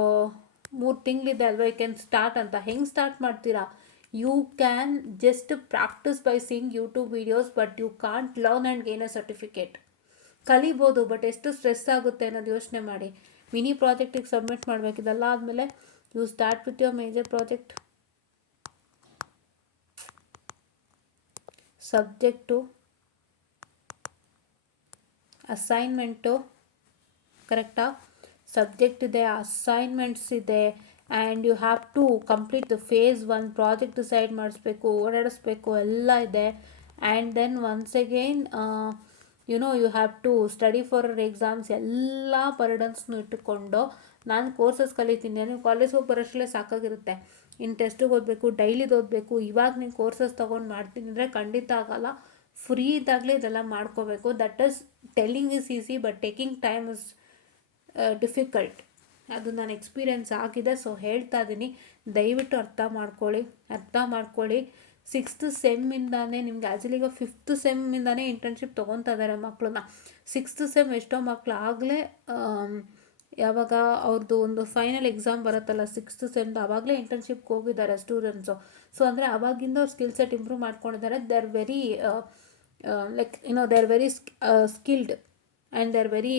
3 ತಿಂಗಳಿದೆ ಅಲ್ವಾ, ಯು ಕ್ಯಾನ್ ಸ್ಟಾರ್ಟ್ ಅಂತ. ಹೆಂಗೆ ಸ್ಟಾರ್ಟ್ ಮಾಡ್ತೀರಾ? You can just practise by seeing YouTube videos, but you can't learn and gain a certificate. ಕಲಿಬೋದು, ಬಟ್ ಎಷ್ಟು ಸ್ಟ್ರೆಸ್ ಆಗುತ್ತೆ ಅನ್ನೋದು ಯೋಚನೆ ಮಾಡಿ. ಮಿನಿ ಪ್ರಾಜೆಕ್ಟಿಗೆ ಸಬ್ಮಿಟ್ ಮಾಡಬೇಕಿದೆಲ್ಲ ಆದಮೇಲೆ you start with your major project. Subject, assignment, ಕರೆಕ್ಟಾ? ಸಬ್ಜೆಕ್ಟ್ ಇದೆ, ಅಸೈನ್ಮೆಂಟ್ಸ್ ಇದೆ, and you have to complete the phase 1 project decide ಮಾಡಿಸ್ಬೇಕು, ಓಡಾಡಿಸ್ಬೇಕು, ಎಲ್ಲ ಇದೆ. And then once again you have to study for exams. ಎಲ್ಲ ಬರ್ಡನ್ಸ್ನು ಇಟ್ಟುಕೊಂಡು ನಾನು ಕೋರ್ಸಸ್ ಕಲಿತೀನಿ, ನೀವು ಕಾಲೇಜ್ ಹೋಗಿ ಬರೋಷ್ಟರಲ್ಲೇ ಸಾಕಾಗಿರುತ್ತೆ. ಇನ್ನು ಟೆಸ್ಟಿಗೆ ಓದಬೇಕು, ಡೈಲಿದು ಓದಬೇಕು. ಇವಾಗ ನೀವು ಕೋರ್ಸಸ್ ತೊಗೊಂಡು ಮಾಡ್ತೀನಿ ಅಂದರೆ ಖಂಡಿತ ಆಗಲ್ಲ. ಫ್ರೀ ಇದ್ದಾಗಲೇ ಇದೆಲ್ಲ ಮಾಡ್ಕೋಬೇಕು. That is telling is easy, but taking time is difficult. ಅದು ನನ್ನ ಎಕ್ಸ್ಪೀರಿಯೆನ್ಸ್ ಆಗಿದೆ. ಸೊ ಹೇಳ್ತಾ ಇದ್ದೀನಿ, ದಯವಿಟ್ಟು ಅರ್ಥ ಮಾಡ್ಕೊಳ್ಳಿ. 6th ಸೆಮ್ಮಿಂದಾನೇ ನಿಮಗೆ ಆ್ಯಕ್ಚುಲಿ ಈಗ 5th ಸೆಮ್ಮಿಂದಾನೇ ಇಂಟರ್ನ್ಶಿಪ್ ತೊಗೊತಾ ಇದ್ದಾರೆ ಮಕ್ಕಳನ್ನ. 6th ಸೆಮ್ ಎಷ್ಟೋ ಮಕ್ಕಳು ಆಗಲೇ ಯಾವಾಗ ಅವ್ರದ್ದು ಒಂದು ಫೈನಲ್ ಎಕ್ಸಾಮ್ ಬರುತ್ತಲ್ಲ 6th ಸೆಮ್ದು, ಆವಾಗಲೇ ಇಂಟರ್ನ್ಶಿಪ್ಗೆ ಹೋಗಿದ್ದಾರೆ ಸ್ಟೂಡೆಂಟ್ಸು. ಸೊ ಅಂದರೆ ಆವಾಗಿಂದ ಅವ್ರು ಸ್ಕಿಲ್ ಸೆಟ್ ಇಂಪ್ರೂವ್ ಮಾಡ್ಕೊಂಡಿದ್ದಾರೆ. They are very they are very skilled and they are very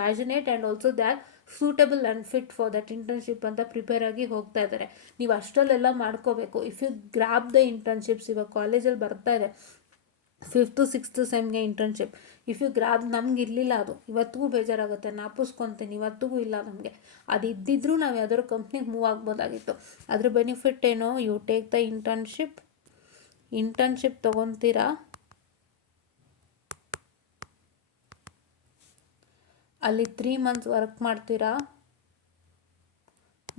passionate and also they are suitable and fit for that internship ಅಂತ ಪ್ರಿಪೇರ್ ಆಗಿ ಹೋಗ್ತಾ ಇದ್ದಾರೆ. ನೀವು ಅಷ್ಟರಲ್ಲೆಲ್ಲ ಮಾಡ್ಕೋಬೇಕು. If you grab the internships, ಇವಾಗ ಕಾಲೇಜಲ್ಲಿ ಬರ್ತಾ ಇದೆ 5th 6th ಸೆಮ್ಗೆ ಇಂಟರ್ನ್ಶಿಪ್. ಇಫ್ ಯು ಗ್ರಾಬ್, ನಮ್ಗೆ ಇರಲಿಲ್ಲ ಅದು, ಇವತ್ತಿಗೂ ಬೇಜಾರಾಗುತ್ತೆ, ನಾಪುಸ್ಕೊತೀನಿ, ಇವತ್ತಿಗೂ ಇಲ್ಲ ನಮಗೆ. ಅದು ಇದ್ದಿದ್ರೂ ನಾವು ಯಾವ್ದಾದ್ರು ಕಂಪ್ನಿಗೆ ಮೂವ್ ಆಗ್ಬೋದಾಗಿತ್ತು. ಅದ್ರ ಬೆನಿಫಿಟ್ ಏನೋ, ಯು ಟೇಕ್ ದ ಇಂಟರ್ನ್ಶಿಪ್ ತೊಗೊತೀರಾ, ಅಲ್ಲಿ 3 months ವರ್ಕ್ ಮಾಡ್ತೀರಾ,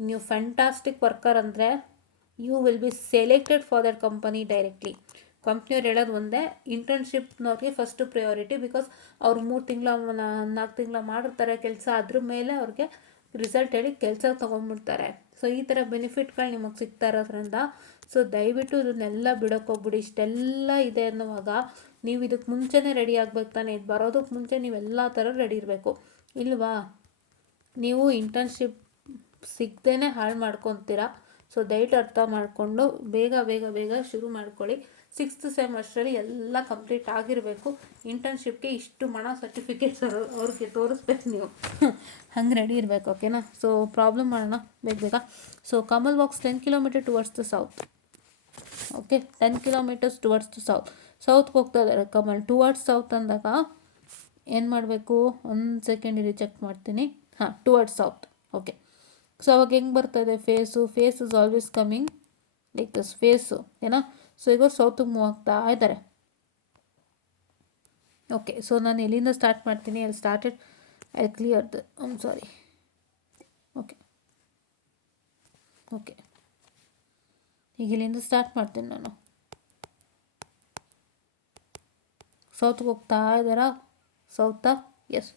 ನೀವು ಫ್ಯಾಂಟಾಸ್ಟಿಕ್ ವರ್ಕರ್ ಅಂದರೆ you will be selected for that company directly. ಕಂಪ್ನಿಯವ್ರು ಹೇಳೋದು ಒಂದೇ, ಇಂಟರ್ನ್ಶಿಪ್ನವ್ರಿಗೆ ಫಸ್ಟು ಪ್ರಯಾರಿಟಿ. ಬಿಕಾಸ್ ಅವ್ರು 3 ತಿಂಗಳ 4 ತಿಂಗಳ ಮಾಡಿರ್ತಾರೆ ಕೆಲಸ, ಅದ್ರ ಮೇಲೆ ಅವ್ರಿಗೆ ರಿಸಲ್ಟ್ ಹೇಳಿ ಕೆಲಸ ತೊಗೊಂಡ್ಬಿಡ್ತಾರೆ. ಸೊ ಈ ಥರ ಬೆನಿಫಿಟ್ಗಳು ನಿಮಗೆ ಸಿಗ್ತಾ ಇರೋದ್ರಿಂದ ಸೊ ದಯವಿಟ್ಟು ಇದನ್ನೆಲ್ಲ ಬಿಡೋಕ್ಕೋಗ್ಬಿಡಿ. ಇಷ್ಟೆಲ್ಲ ಇದೆ ಅನ್ನುವಾಗ ನೀವು ಇದಕ್ಕೆ ಮುಂಚೆನೇ ರೆಡಿ ಆಗ್ಬೇಕು ತಾನೆ. ಇದು ಬರೋದಕ್ಕೆ ಮುಂಚೆ ನೀವೆಲ್ಲ ಥರ ರೆಡಿ ಇರಬೇಕು, ಇಲ್ವಾ? ನೀವು ಇಂಟರ್ನ್ಶಿಪ್ ಸಿಗದೇ ಹಾಳು ಮಾಡ್ಕೊತೀರಾ. ಸೊ ದಯವಿಟ್ಟು ಅರ್ಥ ಮಾಡಿಕೊಂಡು ಬೇಗ ಶುರು ಮಾಡ್ಕೊಳ್ಳಿ. 6th ಸೆಮ್ ಅಷ್ಟರಲ್ಲಿ ಎಲ್ಲ ಕಂಪ್ಲೀಟ್ ಆಗಿರಬೇಕು. ಇಂಟರ್ನ್ಶಿಪ್ಗೆ ಇಷ್ಟು ಸರ್ಟಿಫಿಕೇಟ್ಸ್ ಅವ್ರಿಗೆ ತೋರಿಸ್ಬೇಕು ನೀವು. ಹಂಗೆ ರೆಡಿ ಇರಬೇಕು, ಓಕೆನಾ? ಸೊ ಪ್ರಾಬ್ಲಮ್ ಮಾಡೋಣ ಬೇಗ. So Kamal walks 10 kilometers towards the south. Okay, 10 kilometers towards the ಸೌತ್ಗೆ ಹೋಗ್ತಾ ಇದ್ದಾರೆ ಕಮಲ್. ಟುವರ್ಡ್ಸ್ ಸೌತ್ ಅಂದಾಗ ಏನು ಮಾಡಬೇಕು? 1 ಸೆಕೆಂಡ್ ಇರಿ, ಚೆಕ್ ಮಾಡ್ತೀನಿ. Towards south. ಓಕೆ, ಸೊ ಅವಾಗ ಹೆಂಗೆ ಬರ್ತದೆ phase is always coming like this phase, ಏನೋ. ಸೊ ಈಗ ಸೌತಿಗೆ ಮೂವ್ ಆಗ್ತಾ ಇದ್ದಾರೆ. ಓಕೆ, ಸೊ ನಾನು ಎಲ್ಲಿಂದ ಸ್ಟಾರ್ಟ್ ಮಾಡ್ತೀನಿ? I clear the sorry. Okay, ಈಗ ಇಲ್ಲಿಂದ ಸ್ಟಾರ್ಟ್ ಮಾಡ್ತೀನಿ ನಾನು. ಸೌತ್ಗೆ ಹೋಗ್ತಾ ಇದ್ದಾರಾ? ಸೌತಾ? ಎಸ್.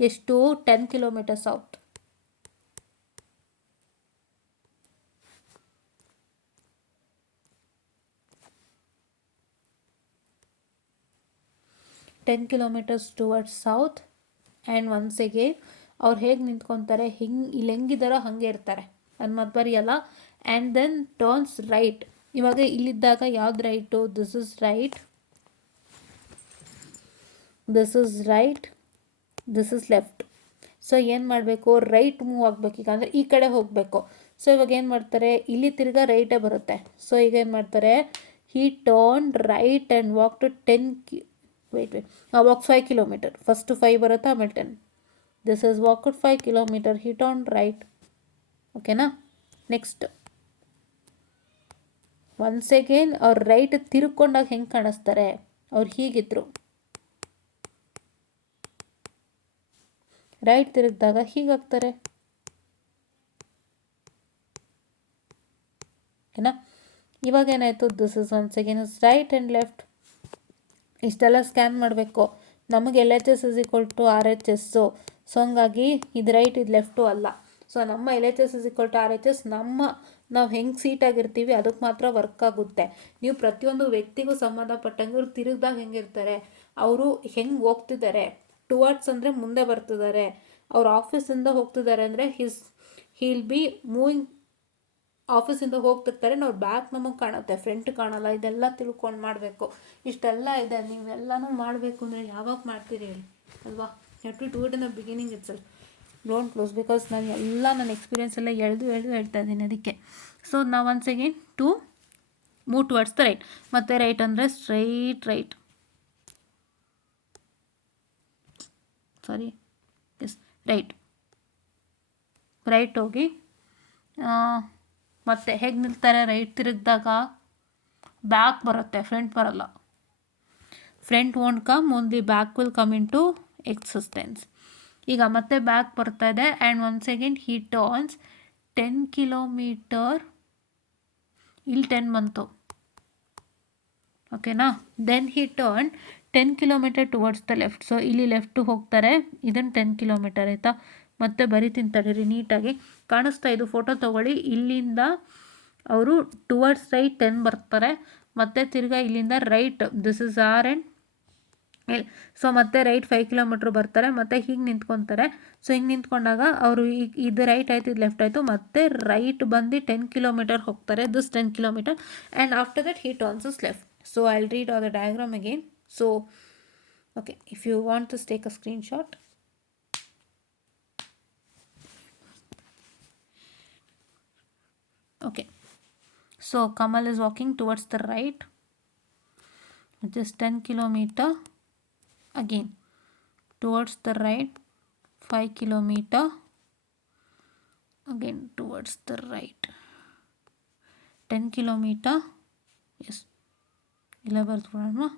ಎಷ್ಟು? 10 kilometers ಸೌತ್. Ten kilometres towards south. And once again ಅವ್ರು ಹೇಗೆ ನಿಂತ್ಕೊತಾರೆ, ಇಲ್ಲಿ ಹೆಂಗಿದ್ದಾರೋ ಹಾಗೆ ಇರ್ತಾರೆ, ಅದು ಮತ್ತೆ ಬರೆಯಲ್ಲ. And then turns right. ಇವಾಗ ಇಲ್ಲಿದ್ದಾಗ ಯಾವ್ದು right? This is right, this is left. So ಏನು ಮಾಡಬೇಕು? ರೈಟ್ ಮೂವ್ ಆಗಬೇಕು. ಈಗ ಅಂದರೆ ಈ ಕಡೆ ಹೋಗಬೇಕು. ಸೊ ಇವಾಗ ಏನು ಮಾಡ್ತಾರೆ? ಇಲ್ಲಿ ತಿರ್ಗಾ ರೈಟೇ ಬರುತ್ತೆ. ಸೊ ಈಗ ಏನು ಮಾಡ್ತಾರೆ? He turn right and walk to 5 kilometers. ಫಸ್ಟು 5 ಬರುತ್ತೆ, ಆಮೇಲೆ 10. This is walk 5 kilometers. He turn right. ಓಕೆನಾ? ನೆಕ್ಸ್ಟ್ ಒನ್ಸ್ ಅಗೇನ್ ಅವ್ರು ರೈಟ್ ತಿರ್ಕೊಂಡಾಗ ಹೆಂಗೆ ಕಾಣಿಸ್ತಾರೆ? ಅವ್ರು ಹೀಗಿದ್ರು, ರೈಟ್ ತಿರುಗಿದಾಗ ಹೀಗಾಗ್ತಾರೆ, ಓಕೆನಾ? ಇವಾಗ ಏನಾಯಿತು? This is once again is right and left. ಇಷ್ಟೆಲ್ಲ ಸ್ಕ್ಯಾನ್ ಮಾಡಬೇಕು. ನಮಗೆ LHS is equal to RHS. So ಹಂಗಾಗಿ ಇದು ರೈಟ್, ಇದು ಲೆಫ್ಟು ಅಲ್ಲ. ಸೊ ನಮ್ಮ LHS is equal to RHS ನಾವು ಹೆಂಗೆ ಸೀಟಾಗಿರ್ತೀವಿ ಅದಕ್ಕೆ ಮಾತ್ರ ವರ್ಕ್ ಆಗುತ್ತೆ. ನೀವು ಪ್ರತಿಯೊಂದು ವ್ಯಕ್ತಿಗೂ ಸಂಬಂಧಪಟ್ಟಂಗೆ ಅವ್ರು ತಿರುಗಿದಾಗ ಹೆಂಗಿರ್ತಾರೆ, ಅವರು ಹೆಂಗೆ ಹೋಗ್ತಿದ್ದಾರೆ, ಟುವರ್ಡ್ಸ್ ಅಂದರೆ ಮುಂದೆ ಬರ್ತಿದ್ದಾರೆ, ಅವ್ರು ಆಫೀಸಿಂದ ಹೋಗ್ತಿದ್ದಾರೆ ಅಂದರೆ ಹೀಲ್ ಬಿ ಮೂವಿಂಗ್, ಆಫೀಸಿಂದ ಹೋಗ್ತಿರ್ತಾರೆ, ನಾವು ಬ್ಯಾಕ್ ನಮಗೆ ಕಾಣುತ್ತೆ, ಫ್ರಂಟ್ ಕಾಣಲ್ಲ. ಇದೆಲ್ಲ ತಿಳ್ಕೊಂಡು ಮಾಡಬೇಕು. ಇಷ್ಟೆಲ್ಲ ಇದೆ, ನೀವೆಲ್ಲನೂ ಮಾಡಬೇಕು ಅಂದರೆ ಯಾವಾಗ ಮಾಡ್ತೀರಿ ಹೇಳಿ, ಅಲ್ವಾ? Have to do it in the beginning itself. Don't close, because ನಾನು ಎಲ್ಲ ನನ್ನ ಎಕ್ಸ್ಪೀರಿಯೆನ್ಸ್ ಎಲ್ಲ ಎಳೆದು ಹೇಳ್ತಾ ಇದ್ದೀನಿ ಅದಕ್ಕೆ. ಸೊ ನಾವು once again to move towards the right. ಮತ್ತು ರೈಟ್ ಅಂದರೆ straight right, sorry, yes, right ಹೋಗಿ ಮತ್ತೆ ಹೇಗೆ ನಿಲ್ತಾರೆ? ರೈಟ್ ತಿರುಗಿದಾಗ ಬ್ಯಾಕ್ ಬರುತ್ತೆ, ಫ್ರಂಟ್ ಬರಲ್ಲ. Front won't come, only back will come in to existence. ಈಗ ಮತ್ತೆ ಬ್ಯಾಕ್ ಬರ್ತಾ ಇದೆ and once again he turns 10 kilometre, ಇಲ್ಲಿ 10 ಬಂತು, ಓಕೆನಾ. Then he turn 10 kilometre towards the left. So ಇಲ್ಲಿ ಲೆಫ್ಟ್ ಹೋಗ್ತಾರೆ, ಇದನ್ನು 10 ಕಿಲೋಮೀಟರ್ ಆಯಿತಾ. ಮತ್ತೆ ಬರಿತೀನಿ ತಡೀರಿ, ನೀಟಾಗಿ ಕಾಣಿಸ್ತಾ ಇದು ಫೋಟೋ ತೊಗೊಳ್ಳಿ. ಇಲ್ಲಿಂದ ಅವರು ಟುವರ್ಡ್ಸ್ ರೈಟ್ 10 ಬರ್ತಾರೆ, ಮತ್ತು ತಿರ್ಗಾ ಇಲ್ಲಿಂದ right, this is R and so ಮತ್ತೆ ರೈಟ್ 5 ಕಿಲೋಮೀಟ್ರ್ ಬರ್ತಾರೆ, ಮತ್ತು ಹೀಗೆ ನಿಂತ್ಕೊತಾರೆ. ಸೊ ಹಿಂಗೆ ನಿಂತ್ಕೊಂಡಾಗ ಅವರು ಇದು ರೈಟ್ ಆಯಿತು, ಇದು ಲೆಫ್ಟ್ ಆಯಿತು, ಮತ್ತೆ ರೈಟ್ ಬಂದು 10 ಕಿಲೋಮೀಟರ್ ಹೋಗ್ತಾರೆ, this 10 kilometre, and after that he turns is left. So I will read all the diagram again. So okay, if you want to take a screenshot. Okay, so Kamal is walking towards the right, which is 10 kilometer, again towards the right 5 kilometer, again towards the right 10 kilometer, yes, ila barthkodana.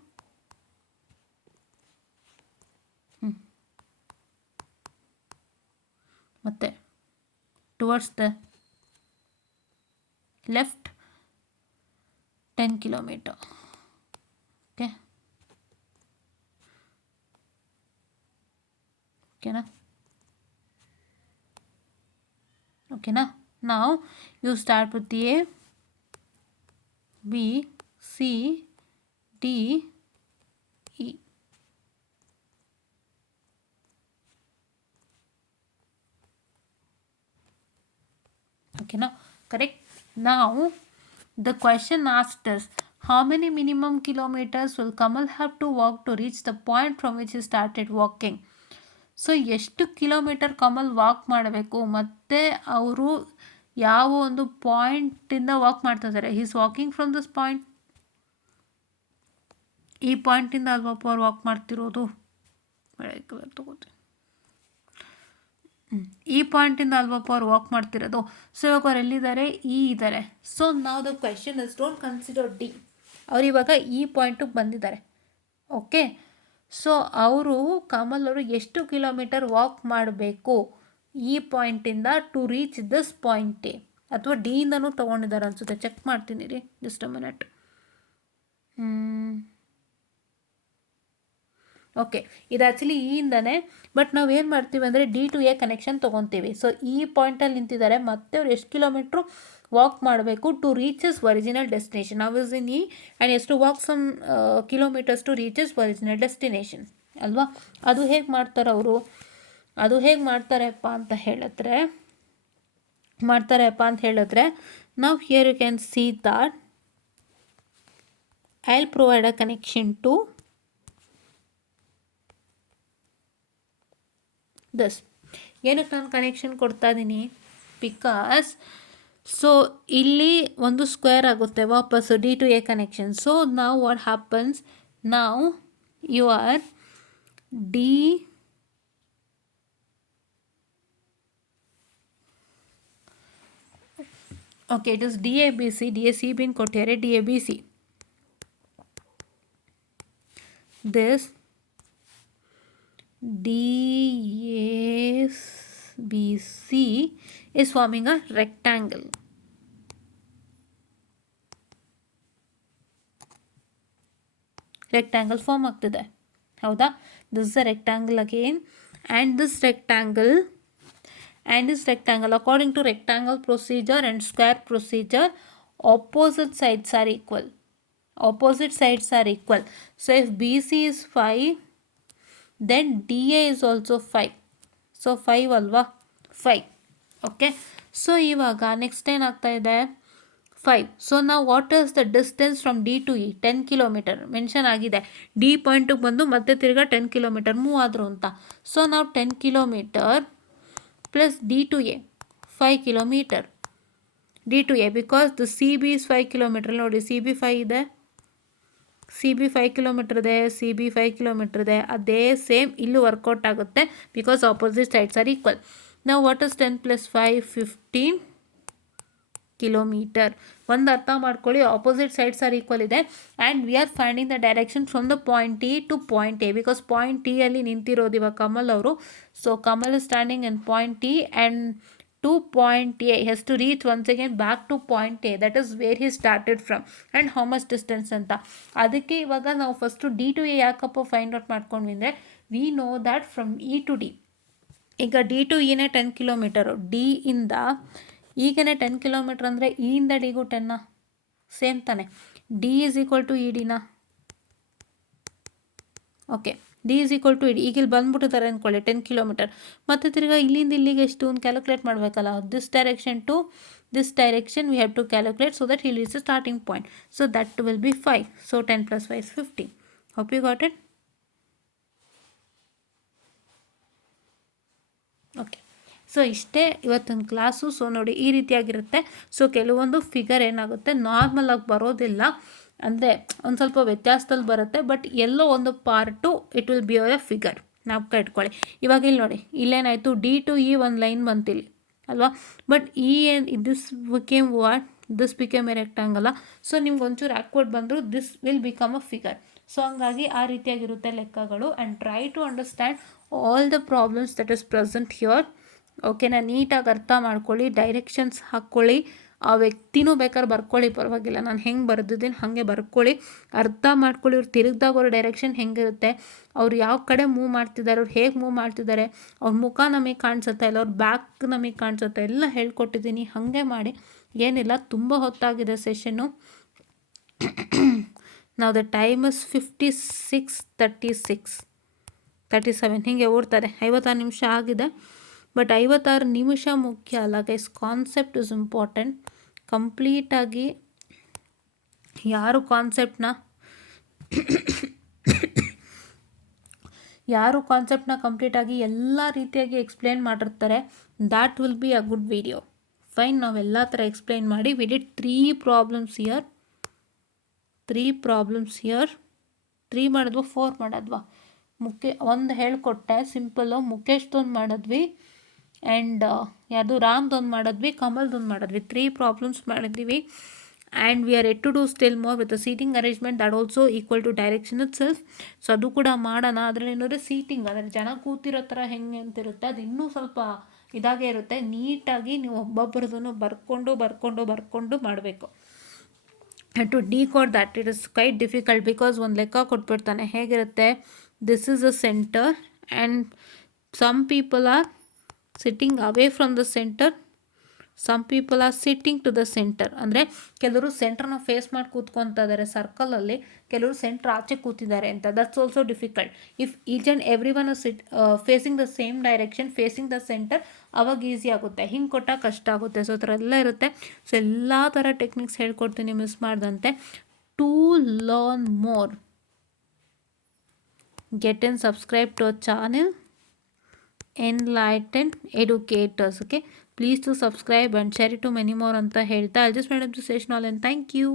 ಮತ್ತೆ towards the left 10 kilometre, okay, ಓಕೆನಾ. ನಾವು you start with A B C D E. Okay, now correct. Now the question asked us, how many minimum kilometers will Kamal have to walk to reach the point from which he started walking? So ಎಷ್ಟು ಕಿಲೋಮೀಟರ್ ಕಮಲ್ ವಾಕ್ ಮಾಡಬೇಕು, ಮತ್ತು ಅವರು ಯಾವ ಒಂದು ಪಾಯಿಂಟಿಂದ ವಾಕ್ ಮಾಡ್ತಾ ಇದ್ದಾರೆ. Is walking from this point, ಈ ಪಾಯಿಂಟಿಂದ ಅಲ್ವಪ್ಪ ಅವ್ರು ವಾಕ್ ಮಾಡ್ತಿರೋದು, ತಗೋತೀನಿ, ಈ ಪಾಯಿಂಟಿಂದ ಅಲ್ವಪ್ಪ ಅವ್ರು ವಾಕ್ ಮಾಡ್ತಿರೋದು. ಸೊ ಇವಾಗ ಅವ್ರು ಎಲ್ಲಿದ್ದಾರೆ, ಈ ಇದ್ದಾರೆ. ಸೊ ನಾವು the question is don't consider D. ಅವ್ರು ಇವಾಗ ಈ ಪಾಯಿಂಟಿಗೆ ಬಂದಿದ್ದಾರೆ, ಓಕೆ. ಸೊ ಅವರು ಕಮಲ್ ಅವರು ಎಷ್ಟು ಕಿಲೋಮೀಟರ್ ವಾಕ್ ಮಾಡಬೇಕು ಈ ಪಾಯಿಂಟಿಂದ to reach this point A, ಅಥವಾ ಡಿಯಿಂದನೂ ತೊಗೊಂಡಿದ್ದಾರೆ ಅನಿಸುತ್ತೆ, ಚೆಕ್ ಮಾಡ್ತೀನಿ ರೀ, ಜಸ್ಟ್ ಅ ಮಿನಿಟ್. ಓಕೆ, ಇದು ಆ್ಯಕ್ಚುಲಿ ಇಂದನೇ, ಬಟ್ ನಾವು ಏನು ಮಾಡ್ತೀವಿ ಅಂದರೆ ಡಿ ಟು ಎ ಕನೆಕ್ಷನ್ ತೊಗೊತೀವಿ. ಸೊ ಈ ಪಾಯಿಂಟಲ್ಲಿ ನಿಂತಿದ್ದಾರೆ, ಮತ್ತೆ ಅವ್ರು ಎಷ್ಟು ಕಿಲೋಮೀಟ್ರು ವಾಕ್ ಮಾಡಬೇಕು to reach his original destination. ನಾವು ಇಸ್ ಇನ್ ಇ ಆ್ಯಂಡ್ ಎಷ್ಟು walk some kilometres to reach his original destination ಅಲ್ವಾ. ಅದು ಹೇಗೆ ಮಾಡ್ತಾರೆ ಅವರು, ಅದು ಹೇಗೆ ಮಾಡ್ತಾರಪ್ಪ ಅಂತ ಹೇಳಿದ್ರೆ ನಾವು here you can see that I will provide a connection to this. ಏನಕ್ಕೆ ನಾನು ಕನೆಕ್ಷನ್ ಕೊಡ್ತಾ ಇದ್ದೀನಿ, ಬಿಕಾಸ್ ಸೊ ಇಲ್ಲಿ ಒಂದು ಸ್ಕ್ವೇರ್ ಆಗುತ್ತೆ ವಾಪಸ್ಸು D to A connection. So ನಾವು ವಾಟ್ ಹ್ಯಾಪನ್ಸ್, ನಾವು you are D okay, it is D A B C, D A C ಬಿನ್ ಕೊಟ್ಟಿದ್ದಾರೆ, D A B C. This DABC is forming a rectangle. Rectangle form ಆಗ್ತಿದೆ, ಹೌದಾ. This is a rectangle again, and this rectangle according to rectangle procedure and square procedure, opposite sides are equal. So if BC is 5, then DA is also 5. So 5 ಅಲ್ವಾ, 5, ಓಕೆ. ಸೊ ಇವಾಗ ನೆಕ್ಸ್ಟ್ ಏನಾಗ್ತಾ ಇದೆ, 5. ಸೊ ನಾವು what is the distance from D to E, 10 kilometre mention ಆಗಿದೆ. ಡಿ ಪಾಯಿಂಟಿಗೆ ಬಂದು ಮತ್ತೆ ತಿರ್ಗಾ 10 ಕಿಲೋಮೀಟರ್ ಮೂವ್ ಆದರು ಅಂತ. ಸೊ ನಾವು 10 kilometre plus D to A 5 kilometre, D to A because the C B is 5 kilometre. ನೋಡಿ ಸಿ ಬಿ 5 ಇದೆ, ಸಿ ಬಿ 5 ಕಿಲೋಮೀಟರ್ ಇದೆ, ಸಿ ಬಿ 5 ಕಿಲೋಮೀಟರ್ ಇದೆ. ಅದೇ ಸೇಮ್ ಇಲ್ಲೂ ವರ್ಕೌಟ್ ಆಗುತ್ತೆ because opposite sides are equal. ನಾವು ವಾಟ್ ಇಸ್ 10 + 5 15, ಕಿಲೋಮೀಟರ್. ಒಂದು ಅರ್ಥ ಮಾಡ್ಕೊಳ್ಳಿ, ಆಪೋಸಿಟ್ ಸೈಡ್ಸ್ ಆರ್ ಈಕ್ವಲ್ ಇದೆ and we are finding the direction from the point T to point A, because point T ಅಲ್ಲಿ ನಿಂತಿರೋದು ಇವಾಗ ಕಮಲ್ ಅವರು. So Kamal is standing in point T and to point A, he has to reach once again back to point A, that is where he started from and how much distance ಅಂತ. ಅದಕ್ಕೆ ಇವಾಗ ನಾವು ಫಸ್ಟು ಡಿ ಟು ಎ ಯಾಕಪ್ಪ ಫೈಂಡ್ ಔಟ್ ಮಾಡ್ಕೊಂಡ್ವಿ ಅಂದರೆ we know that from E to D, ಈಗ ಡಿ ಟು ಇನೇ 10 ಕಿಲೋಮೀಟರು, ಡಿ ಇಂದ ಈಗನೇ 10 ಕಿಲೋಮೀಟ್ರ್ ಅಂದರೆ ಇ ಇಂದ ಡಿಗೂ 10 ಸೇಮ್ ತಾನೆ. D is equal to E ಡಿನ, okay, D is equal to ED. ಈಗ ಇಲ್ಲಿ ಬಂದ್ಬಿಟ್ಟಿದ್ದಾರೆ ಅಂದ್ಕೊಳ್ಳಿ 10 ಕಿಲೋಮೀಟರ್, ಮತ್ತು ತಿರ್ಗಿ ಇಲ್ಲಿಂದ ಇಲ್ಲಿಗೆ ಎಷ್ಟು ಅಂತ ಕ್ಯಾಲ್ಕುಲೇಟ್ ಮಾಡಬೇಕಲ್ಲ. This direction to this direction we have to calculate so that hill is a starting point. So that will be 5. So 10 + 5 is 15. Hope you got it. Okay, so ಇಷ್ಟೇ ಇವತ್ತಿನ ಕ್ಲಾಸು. ಸೊ ನೋಡಿ ಈ ರೀತಿಯಾಗಿರುತ್ತೆ. ಸೊ ಕೆಲವೊಂದು ಫಿಗರ್ ಏನಾಗುತ್ತೆ ನಾರ್ಮಲ್ ಆಗಿ ಬರೋದಿಲ್ಲ, ಅಂದರೆ ಒಂದು ಸ್ವಲ್ಪ ವ್ಯತ್ಯಾಸದಲ್ಲಿ ಬರುತ್ತೆ, ಬಟ್ ಎಲ್ಲೋ ಒಂದು part it will be our figure, ನಾವು ಇಟ್ಕೊಳ್ಳಿ. ಇವಾಗ ಇಲ್ಲಿ ನೋಡಿ, ಇಲ್ಲೇನಾಯಿತು, ಡಿ ಟು ಇ ಒಂದು ಲೈನ್ ಬಂತಿಲ್ಲಿ ಅಲ್ವಾ, but this became what, this became a rectangle. So ನಿಮ್ಗೆ ಒಂಚೂರು ಆಕ್ವರ್ಡ್ ಬಂದರೂ this will become a figure. So ಹಂಗಾಗಿ ಆ ರೀತಿಯಾಗಿರುತ್ತೆ ಲೆಕ್ಕಗಳು. And try to understand all the problems that is present here. ಓಕೆನಾ, ನೀಟಾಗಿ ಅರ್ಥ ಮಾಡ್ಕೊಳ್ಳಿ, ಡೈರೆಕ್ಷನ್ಸ್ ಹಾಕ್ಕೊಳ್ಳಿ, ಆ ವ್ಯಕ್ತಿನೂ ಬೇಕಾದ್ರೆ ಬರ್ಕೊಳ್ಳಿ, ಪರವಾಗಿಲ್ಲ, ನಾನು ಹೆಂಗೆ ಬರೆದಿದ್ದೀನಿ ಹಾಗೆ ಬರ್ಕೊಳ್ಳಿ, ಅರ್ಥ ಮಾಡ್ಕೊಳ್ಳಿ. ಅವ್ರು ತಿರುಗಿದಾಗ ಅವ್ರ ಡೈರೆಕ್ಷನ್ ಹೆಂಗಿರುತ್ತೆ, ಅವ್ರು ಯಾವ ಕಡೆ ಮೂವ್ ಮಾಡ್ತಿದ್ದಾರೆ, ಅವ್ರು ಹೇಗೆ ಮೂವ್ ಮಾಡ್ತಿದ್ದಾರೆ, ಅವ್ರ ಮುಖ ನಮಗೆ ಕಾಣಿಸುತ್ತೆ ಇಲ್ಲ, ಅವ್ರ ಬ್ಯಾಕ್ ನಮಗೆ ಕಾಣಿಸುತ್ತೆ, ಎಲ್ಲ ಹೇಳ್ಕೊಟ್ಟಿದ್ದೀನಿ. ಹಾಗೆ ಮಾಡಿ, ಏನಿಲ್ಲ, ತುಂಬ ಹೊತ್ತಾಗಿದೆ ಸೆಷನ್ನು. ನಾವು ದ ಟೈಮ್ ಇಸ್ 56:37 ಹೀಗೆ ಓಡ್ತಾರೆ. 56 ನಿಮಿಷ ಆಗಿದೆ, ಬಟ್ 56 ನಿಮಿಷ ಮುಖ್ಯ ಅಲ್ಲ ಗೈಸ್, ಕಾನ್ಸೆಪ್ಟ್ ಇಸ್ ಇಂಪಾರ್ಟೆಂಟ್. ಕಂಪ್ಲೀಟಾಗಿ ಯಾರು ಕಾನ್ಸೆಪ್ಟ್ನ ಕಂಪ್ಲೀಟಾಗಿ ಎಲ್ಲ ರೀತಿಯಾಗಿ ಎಕ್ಸ್ಪ್ಲೇನ್ ಮಾಡಿರ್ತಾರೆ, that will be a good video. Fine, ನಾವೆಲ್ಲ ಥರ ಎಕ್ಸ್ಪ್ಲೇನ್ ಮಾಡಿ ವಿ ಡಿಡ್ 3 ಪ್ರಾಬ್ಲಮ್ಸ್ ಹಿಯರ್. 3 ಮಾಡಿದ್ವಾ 4 ಮಾಡಿದ್ವಾ, ಒಂದು ಹೇಳ್ಕೊಟ್ಟೆ ಸಿಂಪಲ್ಲು, ಮುಖೇಶ್ದೊಂದು ಮಾಡಿದ್ವಿ, ಆ್ಯಂಡ್ ಯಾವುದು ರಾಮ್ದೊಂದು ಮಾಡಿದ್ವಿ, ಕಮಲ್ದೊಂದು ಮಾಡಿದ್ವಿ. 3 ಪ್ರಾಬ್ಲಮ್ಸ್ ಮಾಡಿದ್ದೀವಿ. And we are yet to do still more with the seating arrangement that also equal to direction itself. So ಅದು ಕೂಡ ಮಾಡೋಣ. ಅದರಲ್ಲಿ ಏನಂದರೆ ಸೀಟಿಂಗ್, ಅಂದರೆ ಜನ ಕೂತಿರೋ ಥರ ಹೆಂಗೆ ಅಂತಿರುತ್ತೆ, ಅದು ಇನ್ನೂ ಸ್ವಲ್ಪ ಇದಾಗೇ ಇರುತ್ತೆ. ನೀಟಾಗಿ ನೀವು ಒಬ್ಬೊಬ್ಬರದನ್ನು ಬರ್ಕೊಂಡು ಮಾಡಬೇಕು. And to decode that it is quite difficult, because ಒಂದು ಲೆಕ್ಕ ಕೊಟ್ಬಿಡ್ತಾನೆ. ಹೇಗಿರುತ್ತೆ, this is a centre and some people are sitting away from the centre, some people are sitting to the centre. ಅಂದರೆ ಕೆಲವರು ಸೆಂಟ್ರನ್ನ ಫೇಸ್ ಮಾಡಿ ಕೂತ್ಕೊತಾ ಇದ್ದಾರೆ ಸರ್ಕಲಲ್ಲಿ, ಕೆಲವರು ಸೆಂಟ್ರ್ ಆಚೆ ಕೂತಿದ್ದಾರೆ ಅಂತ. That's also difficult. If each and every one facing the same direction, facing the centre, ಅವಾಗ ಈಸಿ ಆಗುತ್ತೆ. ಹಿಂಗೆ ಕೊಟ್ಟಾಗ ಕಷ್ಟ ಆಗುತ್ತೆ. ಸೊ ಆ ಥರ ಎಲ್ಲ ಇರುತ್ತೆ. ಸೊ ಎಲ್ಲ ಥರ ಟೆಕ್ನಿಕ್ಸ್ ಹೇಳ್ಕೊಡ್ತೀನಿ, ಮಿಸ್ ಮಾಡ್ದಂತೆ. To learn more, get and subscribe to our channel Enlightened Educators. Okay, please to subscribe and share it to many more anta ಹೇಳ್ತಾ I'll just end up the session all and thank you.